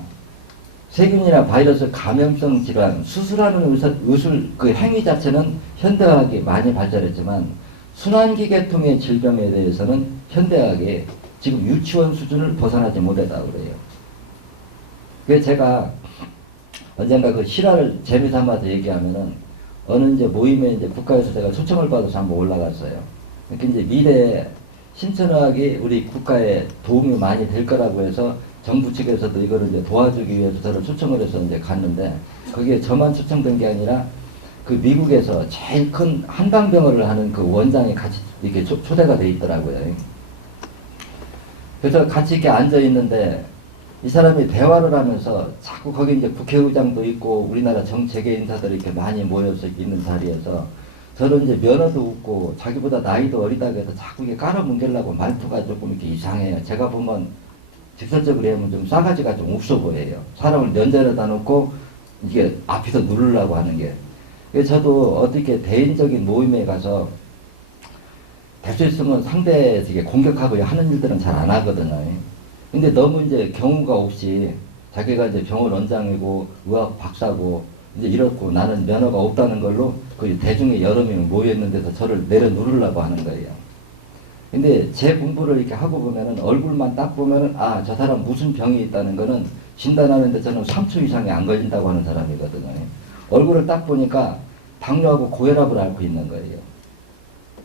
바이러스 감염성 질환 수술하는 의술 그 행위 자체는 현대학이 많이 발달했지만, 순환기계통의 질병에 대해서는 현대학이 지금 유치원 수준을 벗어나지 못했다고 그래요. 그래서 제가 언젠가 그 실화를 재미삼아서 얘기하면은, 어느 이제 모임에 이제 국가에서 제가 초청을 받아서 한번 올라갔어요. 그러니까 이제 미래에 신천의학이 우리 국가에 도움이 많이 될 거라고 해서 정부 측에서도 이거를 이제 도와주기 위해서 저를 초청을 해서 이제 갔는데, 거기에 저만 초청된 게 아니라 그 미국에서 제일 큰 한방병원을 하는 그 원장이 같이 이렇게 초대가 돼 있더라고요. 그래서 같이 이렇게 앉아 있는데, 이 사람이 대화를 하면서 자꾸 거기 이제 국회의장도 있고 우리나라 정체계 인사들이 이렇게 많이 모여서 있는 자리에서 저는 이제 면허도 없고 자기보다 나이도 어리다고 해서 자꾸 이게 깔아뭉개려고 말투가 조금 이렇게 이상해요. 제가 보면 직설적으로 하면 좀 싸가지가 좀 없어 보여요. 사람을 면전에다 놓고 이게 앞에서 누르려고 하는 게. 그래서 저도 어떻게 대인적인 모임에 가서 될 수 있으면 상대에서 이게 공격하고 하는 일들은 잘 안 하거든요. 근데 너무 이제 경우가 없이 자기가 이제 병원 원장이고 의학 박사고 이제 이렇고 나는 면허가 없다는 걸로 그 대중의 여러 명이 모여있는 데서 저를 내려 누르려고 하는 거예요. 근데 제 공부를 이렇게 하고 보면은 얼굴만 딱 보면은, 아, 저 사람 무슨 병이 있다는 거는 진단하는데 저는 3초 이상이 안 걸린다고 하는 사람이거든요. 얼굴을 딱 보니까 당뇨하고 고혈압을 앓고 있는 거예요.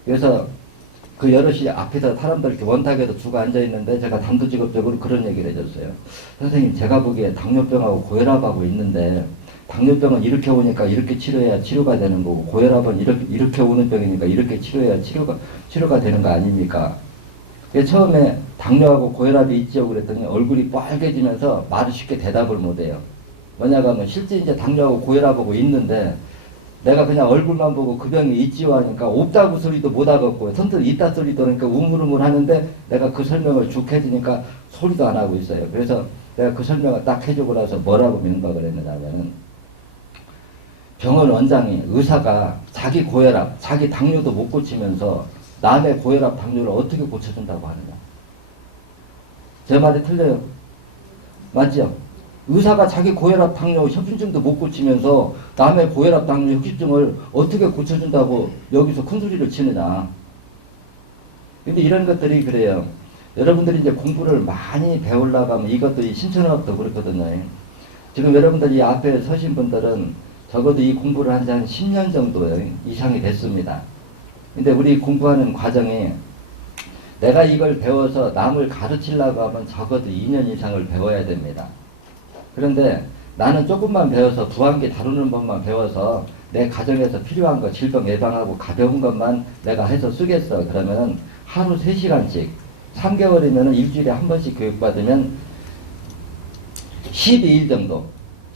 그래서 그 여럿이 앞에서 사람들 이렇게 원탁에서 쭉 앉아있는데 제가 단도직입적으로 그런 얘기를 해줬어요. 선생님, 제가 보기에 당뇨병하고 고혈압하고 있는데, 당뇨병은 이렇게 오니까 이렇게 치료해야 치료가 되는 거고, 고혈압은 이렇게 오는 병이니까 이렇게 치료해야 치료가 되는 거 아닙니까? 처음에 당뇨하고 고혈압이 있죠 그랬더니 얼굴이 빨개지면서 말을 쉽게 대답을 못해요. 뭐냐고 하면 실제 이제 당뇨하고 고혈압하고 있는데 내가 그냥 얼굴만 보고 그 병이 있지요 하니까 없다고 소리도 못 하겠고 선뜻 있다 소리도 그러니까 우물우물 하는데 내가 그 설명을 쭉 해주니까 소리도 안 하고 있어요. 그래서 내가 그 설명을 딱 해주고 나서 뭐라고 명박을 했느냐면은 병원 원장이 의사가 자기 고혈압, 자기 당뇨도 못 고치면서 남의 고혈압, 당뇨를 어떻게 고쳐준다고 하느냐. 제 말이 틀려요. 맞죠? 의사가 자기 고혈압, 당뇨, 협심증도 못 고치면서 남의 고혈압, 당뇨, 협심증을 어떻게 고쳐준다고 여기서 큰 소리를 치느냐. 근데 이런 것들이 그래요. 여러분들이 이제 공부를 많이 배우려고 하면 이것도 이 신천업도 그렇거든요. 지금 여러분들이 앞에 서신 분들은 적어도 이 공부를 한 지 한 10년 정도 이상이 됐습니다. 근데 우리 공부하는 과정에 내가 이걸 배워서 남을 가르치려고 하면 적어도 2년 이상을 배워야 됩니다. 그런데 나는 조금만 배워서 부항기 다루는 법만 배워서 내 가정에서 필요한 거 질병 예방하고 가벼운 것만 내가 해서 쓰겠어. 그러면은 하루 3시간씩 3개월이면 일주일에 한 번씩 교육받으면 12일 정도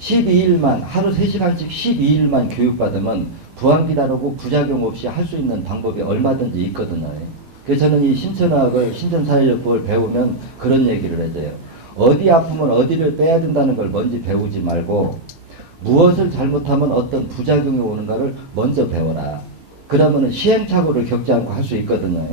12일만 하루 3시간씩 12일만 교육받으면 부항기 다루고 부작용 없이 할 수 있는 방법이 얼마든지 있거든요. 그래서 저는 이 신천학을 신천사회력법을 배우면 그런 얘기를 해줘요. 어디 아프면 어디를 빼야 된다는 걸 먼저 배우지 말고 무엇을 잘못하면 어떤 부작용이 오는가를 먼저 배워라. 그러면 시행착오를 겪지 않고 할 수 있거든요.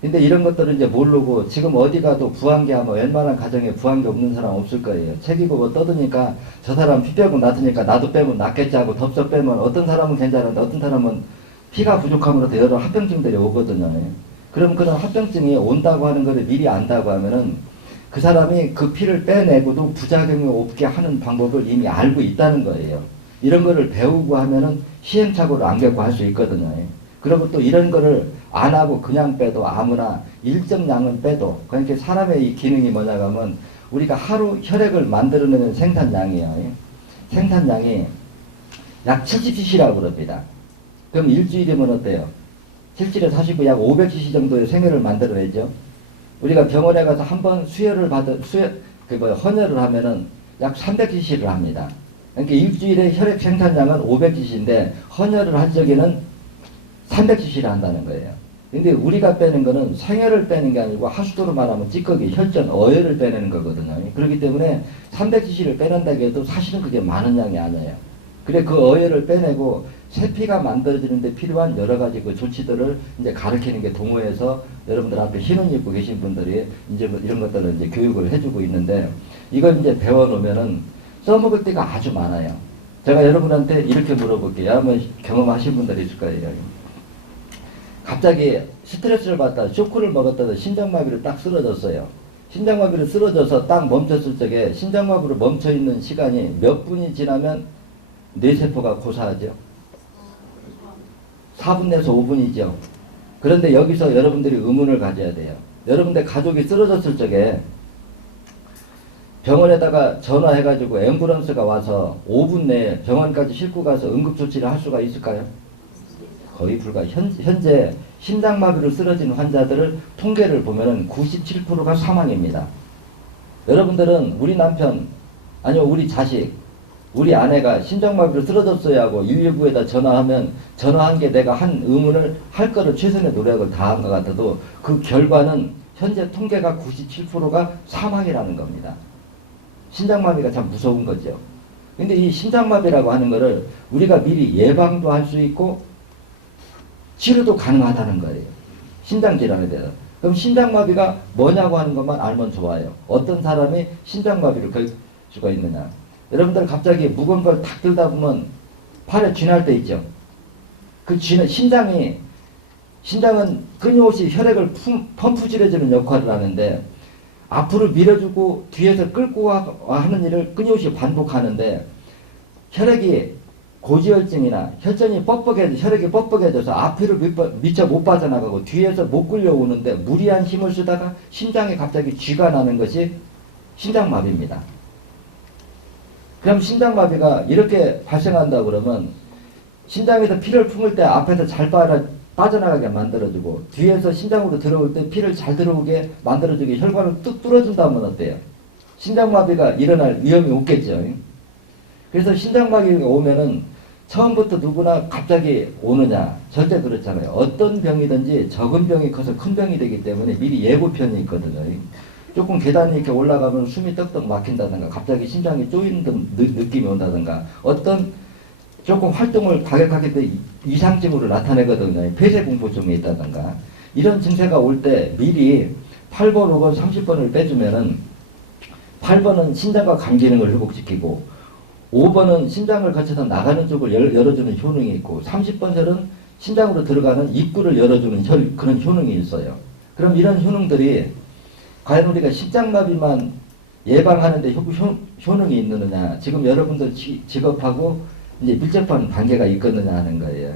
근데 이런 것들은 이제 모르고 지금 어디 가도 부항기 하면 웬만한 가정에 부항기 없는 사람 없을 거예요. 책이고 뭐 떠드니까 저 사람 피 빼고 낫으니까 나도 빼면 낫겠지 하고 덥석 빼면 어떤 사람은 괜찮은데 어떤 사람은 피가 부족함으로써 여러 합병증들이 오거든요. 그럼 그런 합병증이 온다고 하는 것을 미리 안다고 하면은 그 사람이 그 피를 빼내고도 부작용이 없게 하는 방법을 이미 알고 있다는 거예요. 이런 거를 배우고 하면은 시행착오를 안 겪고 할 수 있거든요. 그리고 또 이런 거를 안 하고 그냥 빼도 아무나 일정 양은 빼도 그러니까 사람의 이 기능이 뭐냐고 하면 우리가 하루 혈액을 만들어내는 생산량이에요. 생산량이 약 70cc라고 그럽니다. 그럼 일주일이면 어때요? 7일에 49, 약 500cc 정도의 생혈을 만들어내죠. 우리가 병원에 가서 한번 헌혈을 하면은 약 300cc를 합니다. 그러니까 일주일에 혈액 생산량은 500cc인데 헌혈을 할 적에는 300cc를 한다는 거예요. 근데 우리가 빼는 거는 생혈을 빼는 게 아니고 하수도로 말하면 찌꺼기, 혈전, 어혈을 빼내는 거거든요. 그렇기 때문에 300cc를 빼낸다고 해도 사실은 그게 많은 양이 아니에요. 그래 그 어혈을 빼내고 새 피가 만들어지는데 필요한 여러 가지 그 조치들을 이제 가르치는 게 동호회에서 여러분들 앞에 흰옷 입고 계신 분들이 이제 이런 것들을 이제 교육을 해주고 있는데 이걸 이제 배워놓으면은 써먹을 때가 아주 많아요. 제가 여러분한테 이렇게 물어볼게요. 한번 경험하신 분들이 있을 거예요. 갑자기 스트레스를 받다 쇼크를 먹었다가 심장마비로 딱 쓰러졌어요. 심장마비로 쓰러져서 딱 멈췄을 적에 심장마비로 멈춰있는 시간이 몇 분이 지나면 뇌세포가 고사하죠. 4분 내서 5분이죠. 그런데 여기서 여러분들이 의문을 가져야 돼요. 여러분들 가족이 쓰러졌을 적에 병원에다가 전화해가지고 앰뷸런스가 와서 5분 내에 병원까지 싣고 가서 응급조치를 할 수가 있을까요? 거의 불가. 현재 심장마비로 쓰러진 환자들을 통계를 보면은 97%가 사망입니다. 여러분들은 우리 남편, 아니면 우리 자식, 우리 아내가 심장마비로 쓰러졌어야 하고 유일부에다 전화하면 전화한 게 내가 한 의문을 할 거를 최선의 노력을 다한 것 같아도 그 결과는 현재 통계가 97%가 사망이라는 겁니다. 심장마비가 참 무서운 거죠. 근데 이 심장마비라고 하는 거를 우리가 미리 예방도 할 수 있고 치료도 가능하다는 거예요. 심장질환에 대해서. 그럼 심장마비가 뭐냐고 하는 것만 알면 좋아요. 어떤 사람이 심장마비를 겪을 수가 있느냐. 여러분들 갑자기 무거운 걸 탁 들다 보면 팔에 쥐날 때 있죠. 그 쥐는 심장은 끊임없이 혈액을 펌프질해주는 역할을 하는데 앞으로 밀어주고 뒤에서 끌고 하는 일을 끊임없이 반복하는데 혈액이 고지혈증이나 혈전이 혈액이 뻑뻑해져서 앞으로 미처 못 빠져나가고 뒤에서 못 끌려오는데 무리한 힘을 쓰다가 심장에 갑자기 쥐가 나는 것이 심장마비입니다. 그럼 심장마비가 이렇게 발생한다 그러면 심장에서 피를 품을 때 앞에서 잘 빠져나가게 만들어주고 뒤에서 심장으로 들어올 때 피를 잘 들어오게 만들어주게 혈관을 뚝 뚫어준다면 어때요? 심장마비가 일어날 위험이 없겠죠. 그래서 신장마비가 오면은 처음부터 누구나 갑자기 오느냐? 절대 그렇잖아요. 어떤 병이든지 적은 병이 커서 큰 병이 되기 때문에 미리 예고편이 있거든요. 조금 계단이 이렇게 올라가면 숨이 떡떡 막힌다든가 갑자기 심장이 쪼이는 느낌이 온다든가 어떤 조금 활동을 과격하게 때 이상증으로 나타내거든요. 폐쇄공포증이 있다든가 이런 증세가 올 때 미리 8번, 5번, 30번을 빼주면은 8번은 신장과 간 기능을 회복시키고 5번은 심장을 거쳐서 나가는 쪽을 열어주는 효능이 있고 30번 혈은 심장으로 들어가는 입구를 열어주는 그런 효능이 있어요. 그럼 이런 효능들이 과연 우리가 심장마비만 예방하는데 효능이 있느냐? 지금 여러분들 직업하고 이제 밀접한 관계가 있거느냐 하는 거예요.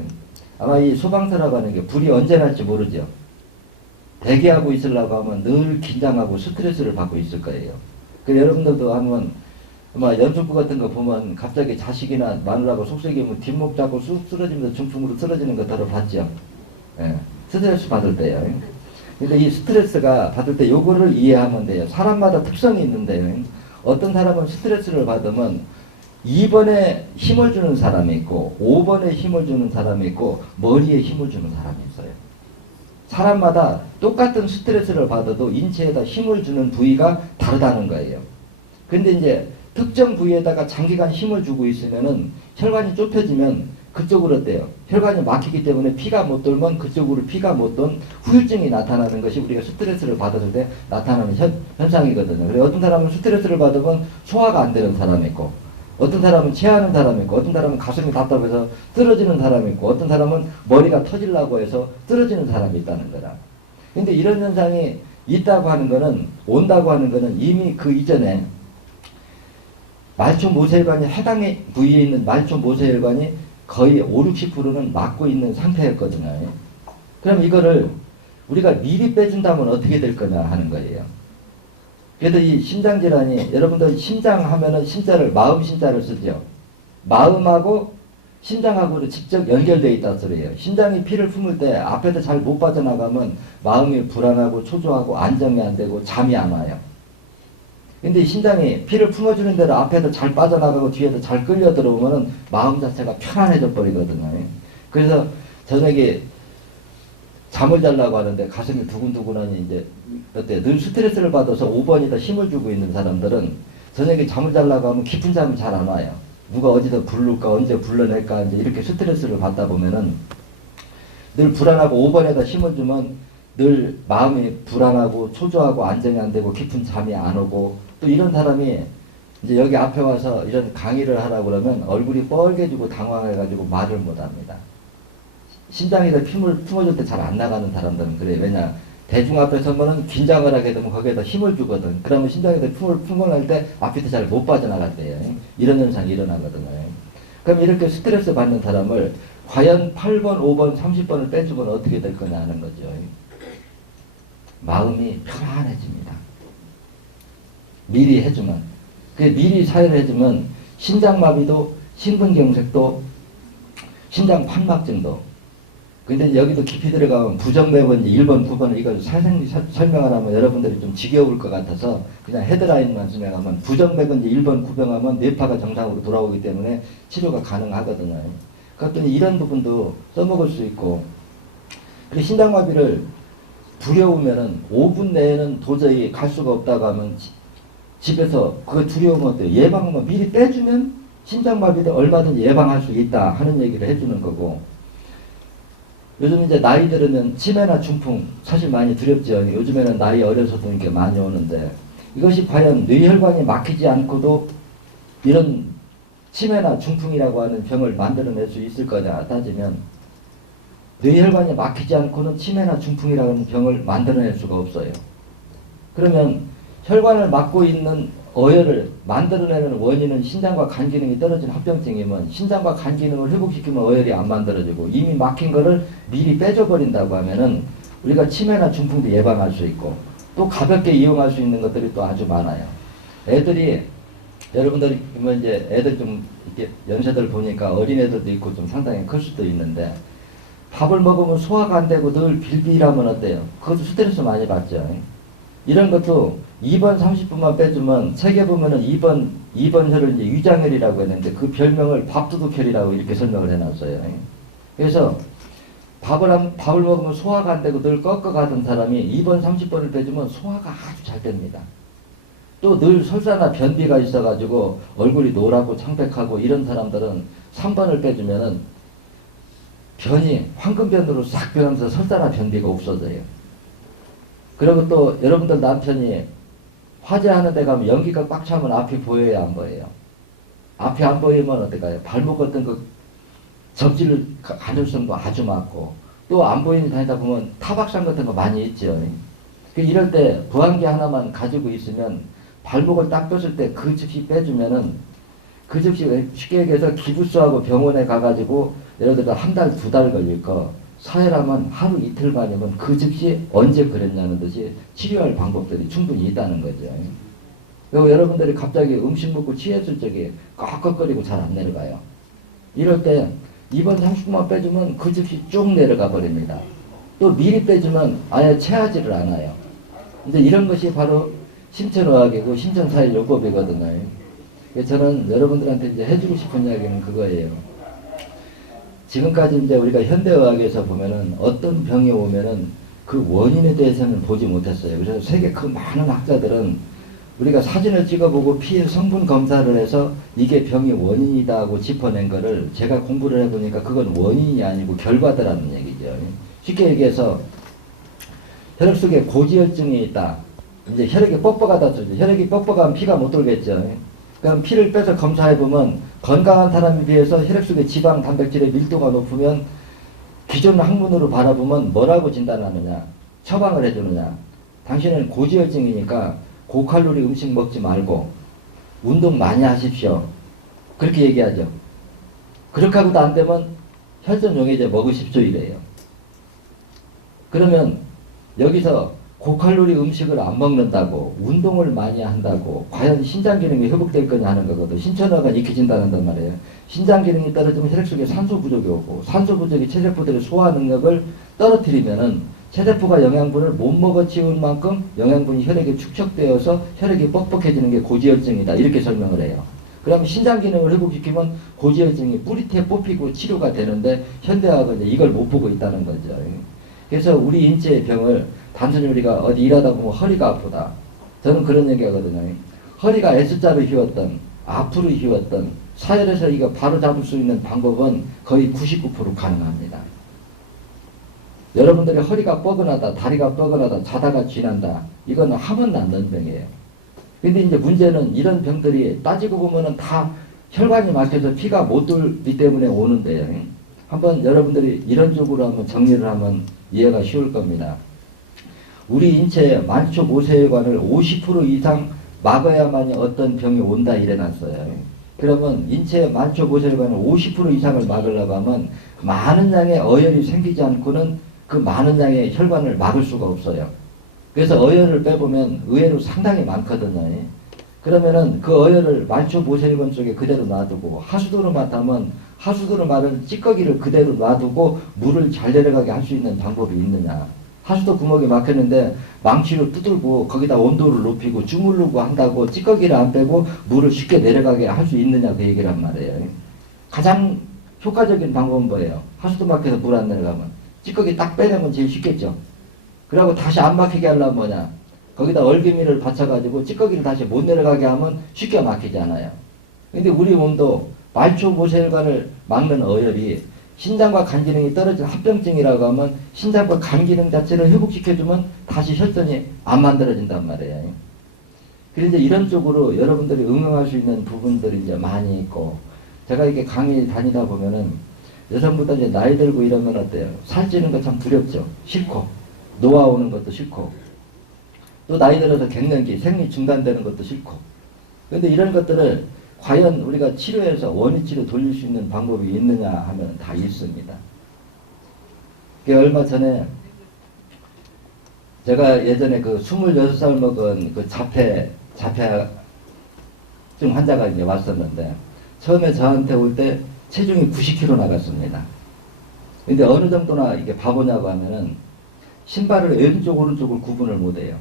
아마 이 소방서라고 하는 게 불이 언제 날지 모르죠. 대기하고 있으려고 하면 늘 긴장하고 스트레스를 받고 있을 거예요. 그 여러분들도 한번 아마 연속부 같은 거 보면 갑자기 자식이나 마누라가 속썩이면 뒷목 잡고 쑥 쓰러지면서 중풍으로 쓰러지는 거 들어봤죠. 예. 스트레스 받을 때요. 근데 이 스트레스가 받을 때 요거를 이해하면 돼요. 사람마다 특성이 있는데요. 어떤 사람은 스트레스를 받으면 2번에 힘을 주는 사람이 있고 5번에 힘을 주는 사람이 있고 머리에 힘을 주는 사람이 있어요. 사람마다 똑같은 스트레스를 받아도 인체에다 힘을 주는 부위가 다르다는 거예요. 근데 이제 특정 부위에다가 장기간 힘을 주고 있으면은 혈관이 좁혀지면 그쪽으로 어때요? 혈관이 막히기 때문에 피가 못 돌면 그쪽으로 피가 못 돈 후유증이 나타나는 것이 우리가 스트레스를 받았을 때 나타나는 현상이거든요. 그래서 어떤 사람은 스트레스를 받으면 소화가 안 되는 사람이 있고 어떤 사람은 체하는 사람이 있고 어떤 사람은 가슴이 답답해서 쓰러지는 사람이 있고 어떤 사람은 머리가 터지려고 해서 쓰러지는 사람이 있다는 거다. 근데 이런 현상이 있다고 하는 거는 온다고 하는 거는 이미 그 이전에 말초 모세혈관이 해당 부위에 있는 말초 모세혈관이 거의 50~60%는 막고 있는 상태였거든요. 그럼 이거를 우리가 미리 빼준다면 어떻게 될 거냐 하는 거예요. 그래서 이 심장질환이 여러분들 심장 하면은 심자를 마음 심자를 쓰죠. 마음하고 심장하고 직접 연결되어 있다 소리예요. 심장이 피를 품을 때 앞에서 잘 못 빠져나가면 마음이 불안하고 초조하고 안정이 안 되고 잠이 안 와요. 근데 이 심장이 피를 품어주는 대로 앞에서 잘 빠져나가고 뒤에서 잘 끌려 들어오면은 마음 자체가 편안해져 버리거든요. 그래서 저녁에 잠을 자려고 하는데 가슴이 두근두근하니 이제 어때? 늘 스트레스를 받아서 5번이다 힘을 주고 있는 사람들은 저녁에 잠을 자려고 하면 깊은 잠이 잘 안 와요. 누가 어디서 부를까 언제 불러낼까 이제 이렇게 스트레스를 받다 보면은 늘 불안하고 5번에다 힘을 주면 늘 마음이 불안하고 초조하고 안정이 안 되고 깊은 잠이 안 오고 또 이런 사람이 이제 여기 앞에 와서 이런 강의를 하라고 그러면 얼굴이 뻘개지고 당황해가지고 말을 못 합니다. 심장에서 힘을 품어줄 때 잘 안 나가는 사람들은 그래요. 왜냐? 대중 앞에 서면은 긴장을 하게 되면 거기에다 힘을 주거든. 그러면 심장에서 힘을 품어낼 때 앞에서 잘 못 빠져나갔대요. 이런 현상이 일어나거든요. 그럼 이렇게 스트레스 받는 사람을 과연 8번, 5번, 30번을 빼주면 어떻게 될 거냐 하는 거죠. 마음이 편안해집니다. 미리 해주면. 미리 사회를 해주면 심장마비도 심근경색도 심장판막증도 근데 여기도 깊이 들어가면 부정맥은 1번, 9번을 이걸 설명을 하면 여러분들이 좀 지겨울 것 같아서 그냥 헤드라인만 설명하면 부정맥은 1번, 9병하면 뇌파가 정상으로 돌아오기 때문에 치료가 가능하거든요. 그랬더니 이런 부분도 써먹을 수 있고 그리고 심장마비를 두려우면은 5분 내에는 도저히 갈 수가 없다고 하면 집에서 그 두려움을 어때요? 예방하면 미리 빼주면 심장마비도 얼마든지 예방할 수 있다 하는 얘기를 해주는 거고 요즘 이제 나이 들으면 치매나 중풍 사실 많이 두렵죠. 요즘에는 나이 어려서도 이렇게 많이 오는데 이것이 과연 뇌혈관이 막히지 않고도 이런 치매나 중풍이라고 하는 병을 만들어낼 수 있을 거냐 따지면 뇌혈관이 막히지 않고는 치매나 중풍이라는 병을 만들어낼 수가 없어요. 그러면 혈관을 막고 있는 어혈을 만들어내는 원인은 신장과 간 기능이 떨어진 합병증이면 신장과 간 기능을 회복시키면 어혈이 안 만들어지고 이미 막힌 거를 미리 빼줘버린다고 하면은 우리가 치매나 중풍도 예방할 수 있고 또 가볍게 이용할 수 있는 것들이 또 아주 많아요. 애들이 여러분들이 이제 애들 좀 이렇게 연세들 보니까 어린애들도 있고 좀 상당히 클 수도 있는데 밥을 먹으면 소화가 안 되고 늘 빌빌하면 어때요? 그것도 스트레스 많이 받죠. 이런 것도 2번 30분만 빼주면 책에 보면은 2번 2번 혈을 이제 위장혈이라고 했는데 그 별명을 밥도둑혈이라고 이렇게 설명을 해놨어요. 그래서 밥을 먹으면 소화가 안 되고 늘 꺾어가던 사람이 2번 30번을 빼주면 소화가 아주 잘 됩니다. 또 늘 설사나 변비가 있어가지고 얼굴이 노랗고 창백하고 이런 사람들은 3번을 빼주면은 변이 황금변으로 싹 변하면서 설사나 변비가 없어져요. 그리고 또 여러분들 남편이 화재하는 데 가면 연기가 꽉 차면 앞이 보여야 안 보여요. 앞이 안 보이면 어떨까요? 발목 같은 거 접질 가능성도 아주 많고 또 안 보이는 다니다 보면 타박상 같은 거 많이 있죠. 이럴 때 부항기 하나만 가지고 있으면 발목을 딱 뺐을 때 그 즉시 빼주면은 그 즉시 쉽게 얘기해서 기부스하고 병원에 가가지고 예를 들어 한 달, 2달 걸릴 거 사혈하면 하루 이틀 만이면 그 즉시 언제 그랬냐는 듯이 치료할 방법들이 충분히 있다는 거죠. 그리고 여러분들이 갑자기 음식 먹고 취했을 적에 꺽꺽거리고 잘 안 내려가요. 이럴 때 2번 30분만 빼주면 그 즉시 쭉 내려가 버립니다. 또 미리 빼주면 아예 체하지를 않아요. 이제 이런 것이 바로 신천의학이고 신천사회요법이거든요. 저는 여러분들한테 이제 해주고 싶은 이야기는 그거예요. 지금까지 이제 우리가 현대의학에서 보면은 어떤 병이 오면은 그 원인에 대해서는 보지 못했어요. 그래서 세계 그 많은 학자들은 우리가 사진을 찍어보고 피의 성분 검사를 해서 이게 병의 원인이다 하고 짚어낸 거를 제가 공부를 해보니까 그건 원인이 아니고 결과다라는 얘기죠. 쉽게 얘기해서 혈액 속에 고지혈증이 있다. 이제 혈액이 뻑뻑하다 소리죠. 혈액이 뻑뻑하면 피가 못 돌겠죠. 그럼 피를 빼서 검사해보면 건강한 사람에 비해서 혈액 속에 지방, 단백질의 밀도가 높으면 기존 학문으로 바라보면 뭐라고 진단하느냐, 처방을 해주느냐. 당신은 고지혈증이니까 고칼로리 음식 먹지 말고 운동 많이 하십시오. 그렇게 얘기하죠. 그렇게 하고도 안 되면 혈전용해제 먹으십시오 이래요. 그러면 여기서 고칼로리 음식을 안 먹는다고 운동을 많이 한다고 과연 신장 기능이 회복될 거냐 하는 거거든. 신천화가 익혀진다는 말이에요. 신장 기능이 떨어지면 혈액 속에 산소 부족이 오고 산소 부족이 체세포들의 소화 능력을 떨어뜨리면은 체세포가 영양분을 못 먹어 치운 만큼 영양분이 혈액에 축적되어서 혈액이 뻑뻑해지는 게 고지혈증이다. 이렇게 설명을 해요. 그러면 신장 기능을 회복시키면 고지혈증이 뿌리째 뽑히고 치료가 되는데 현대학은 이걸 못 보고 있다는 거죠. 그래서 우리 인체의 병을 단순히 우리가 어디 일하다 보면 허리가 아프다. 저는 그런 얘기 하거든요. 허리가 S자로 휘었던, 앞으로 휘었던, 사혈에서 이거 바로 잡을 수 있는 방법은 거의 99% 가능합니다. 여러분들이 허리가 뻐근하다, 다리가 뻐근하다, 자다가 쥐난다. 이건 하면 낫는 병이에요. 근데 이제 문제는 이런 병들이 따지고 보면은 다 혈관이 막혀서 피가 못 돌기 때문에 오는데요. 한번 여러분들이 이런 쪽으로 한번 정리를 하면 이해가 쉬울 겁니다. 우리 인체의 만초 모세혈관을 50% 이상 막아야만이 어떤 병이 온다 이래놨어요. 그러면 인체의 만초 모세혈관을 50% 이상을 막으려고 하면 많은 양의 어혈이 생기지 않고는 그 많은 양의 혈관을 막을 수가 없어요. 그래서 어혈을 빼보면 의외로 상당히 많거든요. 그러면은 그 어혈을 만초 모세혈관 속에 그대로 놔두고 하수도로 맡으면 하수도로 마른 찌꺼기를 그대로 놔두고 물을 잘 내려가게 할 수 있는 방법이 있느냐. 하수도 구멍이 막혔는데 망치로 두들고 거기다 온도를 높이고 주물르고 한다고 찌꺼기를 안 빼고 물을 쉽게 내려가게 할 수 있느냐 그 얘기란 말이에요. 가장 효과적인 방법은 뭐예요? 하수도 막혀서 물 안 내려가면 찌꺼기 딱 빼내면 제일 쉽겠죠. 그리고 다시 안 막히게 하려면 뭐냐? 거기다 얼기미를 받쳐가지고 찌꺼기를 다시 못 내려가게 하면 쉽게 막히잖아요. 근데 우리 몸도 말초 모세혈관을 막는 어혈이 신장과 간 기능이 떨어진 합병증이라고 하면 신장과 간 기능 자체를 회복시켜주면 다시 혈전이 안 만들어진단 말이에요. 그런데 이런 쪽으로 여러분들이 응용할 수 있는 부분들이 이제 많이 있고, 제가 이렇게 강의 다니다 보면은 여성보다 이제 나이 들고 이러면 어때요? 살찌는 거 참 두렵죠. 싫고, 노화 오는 것도 싫고, 또 나이 들어서 갱년기, 생리 중단되는 것도 싫고. 그런데 이런 것들을 과연 우리가 치료해서 원위치로 돌릴 수 있는 방법이 있느냐 하면 다 있습니다. 얼마 전에 제가 예전에 그 26살 먹은 그 자폐증 환자가 이제 왔었는데 처음에 저한테 올 때 체중이 90kg 나갔습니다. 근데 어느 정도나 이게 바보냐고 하면은 신발을 왼쪽 오른쪽을 구분을 못해요.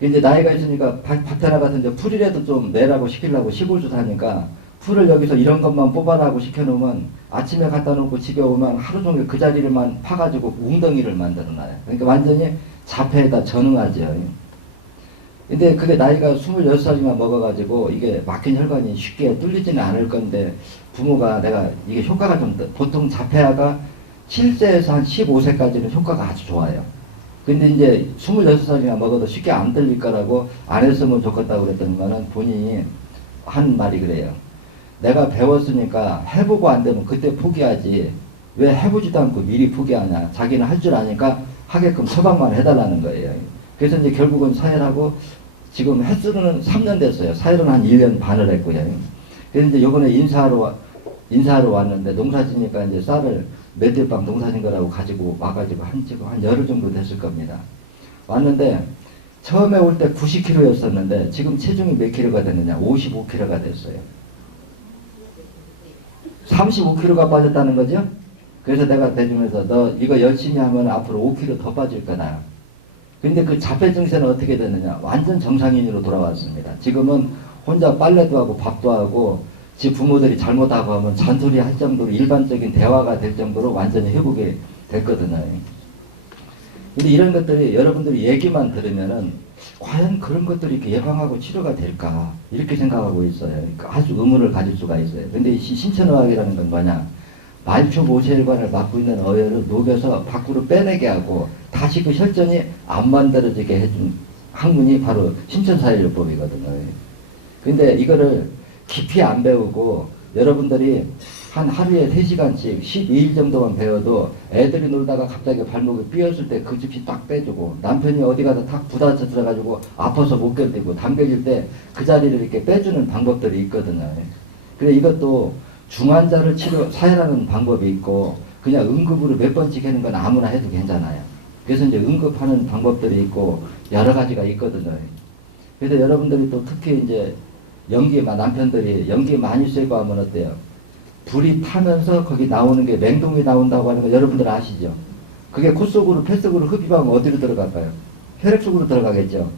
이제 나이가 있으니까 밭에 나가서 이제 풀이라도 좀 내라고 시키려고 시골도 사니까 풀을 여기서 이런 것만 뽑아라고 시켜놓으면 아침에 갖다 놓고 집에 오면 하루 종일 그 자리를만 파가지고 웅덩이를 만들어놔요. 그러니까 완전히 자폐에다 전응하죠. 근데 그게 나이가 26살이나 먹어가지고 이게 막힌 혈관이 쉽게 뚫리지는 않을 건데 부모가 내가 이게 효과가 좀 보통 자폐아가 7세에서 한 15세까지는 효과가 아주 좋아요. 근데 이제 26살이나 먹어도 쉽게 안 뚫릴 거라고 안 했으면 좋겠다고 그랬더니만은 본인이 한 말이 그래요. 내가 배웠으니까 해보고 안 되면 그때 포기하지 왜 해보지도 않고 미리 포기하냐. 자기는 할 줄 아니까 하게끔 처방만 해달라는 거예요. 그래서 이제 결국은 사회하고 지금 횟수로는 3년 됐어요. 사회는 한 1년 반을 했고요. 그래서 이제 요번에 인사하러 왔는데 농사지니까 이제 쌀을 매대빵 농사진 거라고 가지고 와가지고 한 열흘 정도 됐을 겁니다. 왔는데 처음에 올 때 90kg였었는데 지금 체중이 몇 킬로가 됐느냐? 55kg가 됐어요. 35kg가 빠졌다는 거죠? 그래서 내가 대중에서 너 이거 열심히 하면 앞으로 5kg 더 빠질 거다. 근데 그 자폐 증세는 어떻게 됐느냐? 완전 정상인으로 돌아왔습니다. 지금은 혼자 빨래도 하고 밥도 하고 지 부모들이 잘못하고 하면 잔소리 할 정도로 일반적인 대화가 될 정도로 완전히 회복이 됐거든요. 근데 이런 것들이 여러분들이 얘기만 들으면은 과연 그런 것들이 이렇게 예방하고 치료가 될까? 이렇게 생각하고 있어요. 그러니까 아주 의문을 가질 수가 있어요. 근데 이 신천의학이라는 건 뭐냐? 말초 모세혈관을 막고 있는 어혈을 녹여서 밖으로 빼내게 하고 다시 그 혈전이 안 만들어지게 해준 학문이 바로 신천사회요법이거든요. 근데 이거를 깊이 안 배우고 여러분들이 한 하루에 3시간씩 12일 정도만 배워도 애들이 놀다가 갑자기 발목이 삐었을 때 그 즉시 딱 빼주고 남편이 어디 가서 탁 부딪혀 들어가지고 아파서 못 견디고 당겨질 때 그 자리를 이렇게 빼주는 방법들이 있거든요. 그래 이것도 중환자를 사회하는 방법이 있고 그냥 응급으로 몇 번씩 하는 건 아무나 해도 괜찮아요. 그래서 이제 응급하는 방법들이 있고 여러 가지가 있거든요. 그래서 여러분들이 또 특히 이제 남편들이 연기 많이 쐬고 하면 어때요? 불이 타면서 거기 나오는 게 맹동이 나온다고 하는 거 여러분들 아시죠? 그게 코 속으로 폐 속으로 흡입하면 어디로 들어갈까요? 혈액 속으로 들어가겠죠.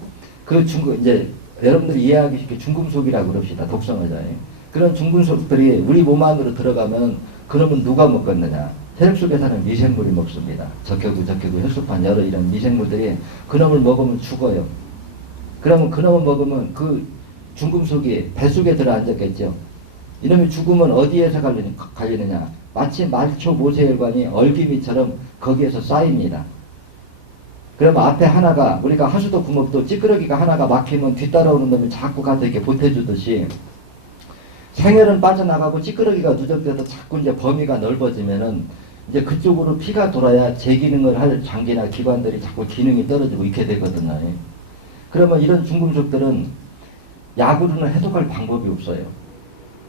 이제 여러분들이 이해하기 쉽게 중금속이라고 그럽시다. 독성의자에. 그런 중금속들이 우리 몸 안으로 들어가면 그러면 누가 먹겠느냐? 혈액 속에 사는 미생물이 먹습니다. 적혈구, 혈소판 여러 이런 미생물들이 그놈을 먹으면 죽어요. 그러면 그놈을 먹으면 그 중금속이 배 속에 들어앉았겠죠. 이놈이 죽으면 어디에서 갈리느냐? 마치 말초 모세혈관이 얼기미처럼 거기에서 쌓입니다. 그러면 앞에 하나가 우리가 하수도 구멍도 찌끄러기가 하나가 막히면 뒤따라오는 놈이 자꾸 가서 이렇게 보태주듯이 생혈은 빠져나가고 찌끄러기가 누적돼서 자꾸 이제 범위가 넓어지면은 이제 그쪽으로 피가 돌아야 제 기능을 할 장기나 기관들이 자꾸 기능이 떨어지고 이렇게 되거든요. 그러면 이런 중금속들은 약으로는 해독할 방법이 없어요.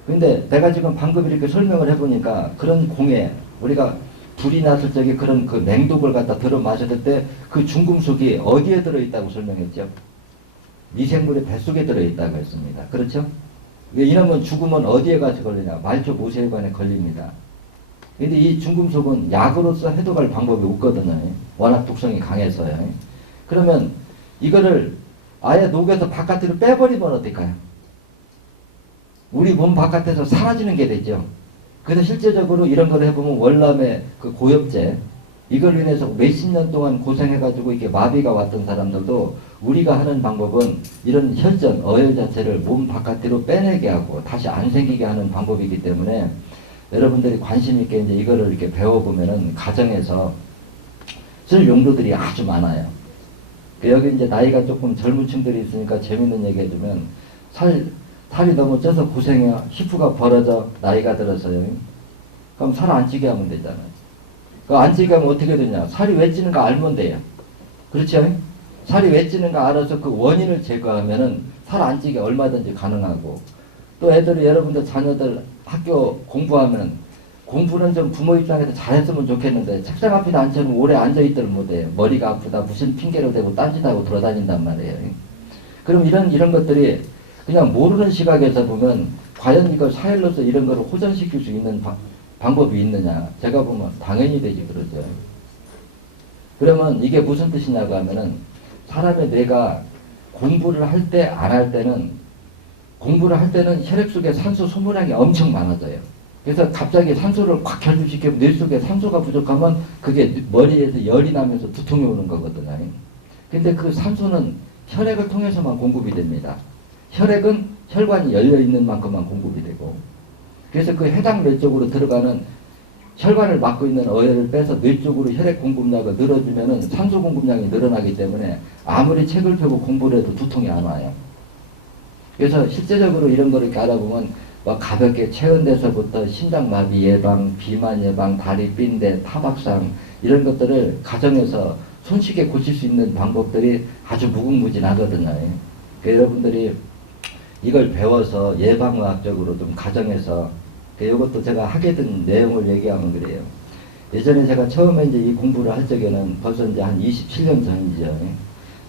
근데 내가 지금 방금 이렇게 설명을 해보니까 그런 공해, 우리가 불이 났을 적에 그런 그 맹독을 갖다 들어 마셨을 때 그 중금속이 어디에 들어있다고 설명했죠? 미생물의 뱃속에 들어있다고 했습니다. 그렇죠? 이놈은 죽으면 어디에 가서 걸리냐? 말초 모세혈관에 걸립니다. 근데 이 중금속은 약으로서 해독할 방법이 없거든요. 워낙 독성이 강해서요. 그러면 이거를 아예 녹여서 바깥으로 빼버리면 어떨까요? 우리 몸 바깥에서 사라지는 게 되죠. 그래서 실제적으로 이런 걸 해보면 월남의 그 고엽제, 이걸로 인해서 몇십 년 동안 고생해가지고 이게 마비가 왔던 사람들도 우리가 하는 방법은 이런 혈전, 어혈 자체를 몸 바깥으로 빼내게 하고 다시 안 생기게 하는 방법이기 때문에 여러분들이 관심 있게 이제 이거를 이렇게 배워보면은 가정에서 쓸 용도들이 아주 많아요. 여기 이제 나이가 조금 젊은 층들이 있으니까 재밌는 얘기 해주면 살이 너무 쪄서 고생해요. 히프가 벌어져 나이가 들어서요. 그럼 살 안 찌게 하면 되잖아요. 그 안 찌게 하면 어떻게 되냐? 살이 왜 찌는가 알면 돼요. 그렇죠? 살이 왜 찌는가 알아서 그 원인을 제거하면은 살 안 찌게 얼마든지 가능하고 또 애들이 여러분들 자녀들 학교 공부하면 공부는 좀 부모 입장에서 잘했으면 좋겠는데 책상 앞에 앉혀놓으면 오래 앉아있들을 못해요. 머리가 아프다 무슨 핑계로 대고 딴짓하고 돌아다닌단 말이에요. 그럼 이런 것들이 그냥 모르는 시각에서 보면 과연 이걸 사회로서 이런 거를 호전시킬 수 있는 방법이 있느냐? 제가 보면 당연히 되지 그러죠. 그러면 이게 무슨 뜻이냐고 하면은 사람의 뇌가 공부를 할 때 안 할 때는, 공부를 할 때는 혈액 속에 산소 소모량이 엄청 많아져요. 그래서 갑자기 산소를 꽉 결핍시키면 뇌 속에 산소가 부족하면 그게 머리에서 열이 나면서 두통이 오는 거거든요. 근데 그 산소는 혈액을 통해서만 공급이 됩니다. 혈액은 혈관이 열려 있는 만큼만 공급이 되고, 그래서 그 해당 뇌 쪽으로 들어가는 혈관을 막고 있는 어혈을 빼서 뇌 쪽으로 혈액 공급량을 늘어주면은 산소 공급량이 늘어나기 때문에 아무리 책을 펴고 공부를 해도 두통이 안 와요. 그래서 실제적으로 이런 거를 이렇게 알아보면 막 가볍게 체온대서부터 심장마비 예방, 비만 예방, 다리 삔대, 타박상 이런 것들을 가정에서 손쉽게 고칠 수 있는 방법들이 아주 무궁무진하거든요. 그러니까 여러분들이 이걸 배워서 예방의학적으로 좀 가정에서, 이것도 제가 하게 된 내용을 얘기하면 그래요. 예전에 제가 처음에 이제 이 공부를 할 적에는 벌써 이제 한 27년 전이죠.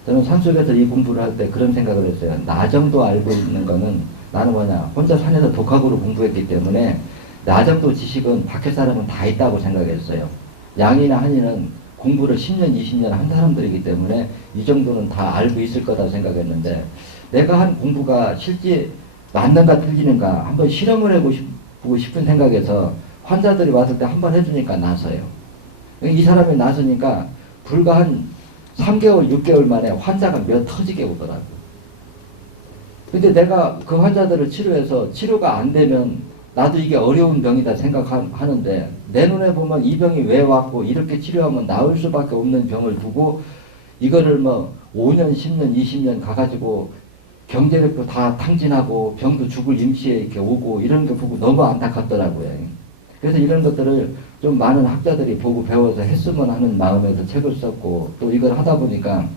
저는 산속에서 이 공부를 할 때 그런 생각을 했어요. 나 정도 알고 있는 거는, 나는 뭐냐, 혼자 산에서 독학으로 공부했기 때문에 나 정도 지식은 밖에 사람은 다 있다고 생각했어요. 양이나 한이는 공부를 10년, 20년 한 사람들이기 때문에 이 정도는 다 알고 있을 거다 생각했는데, 내가 한 공부가 실제 맞는가 틀리는가 한번 실험을 해보고 싶은 생각에서 환자들이 왔을 때 한번 해주니까 나서요. 이 사람이 나서니까 불과 한 3개월, 6개월 만에 환자가 몇 터지게 오더라고요. 근데 내가 그 환자들을 치료해서 치료가 안 되면 나도 이게 어려운 병이다 생각하는데, 내 눈에 보면 이 병이 왜 왔고 이렇게 치료하면 나을 수밖에 없는 병을 두고 이거를 뭐 5년, 10년, 20년 가가지고 경제력도 다 탕진하고 병도 죽을 임시에 이렇게 오고 이런 거 보고 너무 안타깝더라고요. 그래서 이런 것들을 좀 많은 학자들이 보고 배워서 했으면 하는 마음에서 책을 썼고, 또 이걸 하다 보니까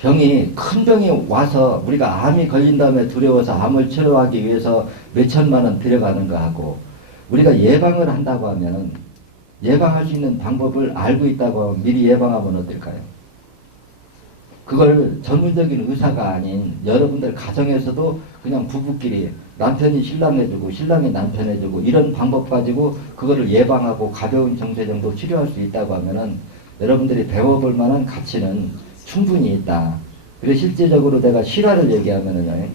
병이, 큰 병이 와서 우리가 암이 걸린 다음에 두려워서 암을 치료하기 위해서 몇천만 원 들여가는 거 하고, 우리가 예방을 한다고 하면은 예방할 수 있는 방법을 알고 있다고 하면 미리 예방하면 어떨까요? 그걸 전문적인 의사가 아닌 여러분들 가정에서도 그냥 부부끼리 남편이 신랑 해주고 신랑이 남편 해주고 이런 방법 가지고 그거를 예방하고 가벼운 정세 정도 치료할 수 있다고 하면은 여러분들이 배워볼 만한 가치는 충분히 있다. 그래서 실제적으로 내가 실화를 얘기하면은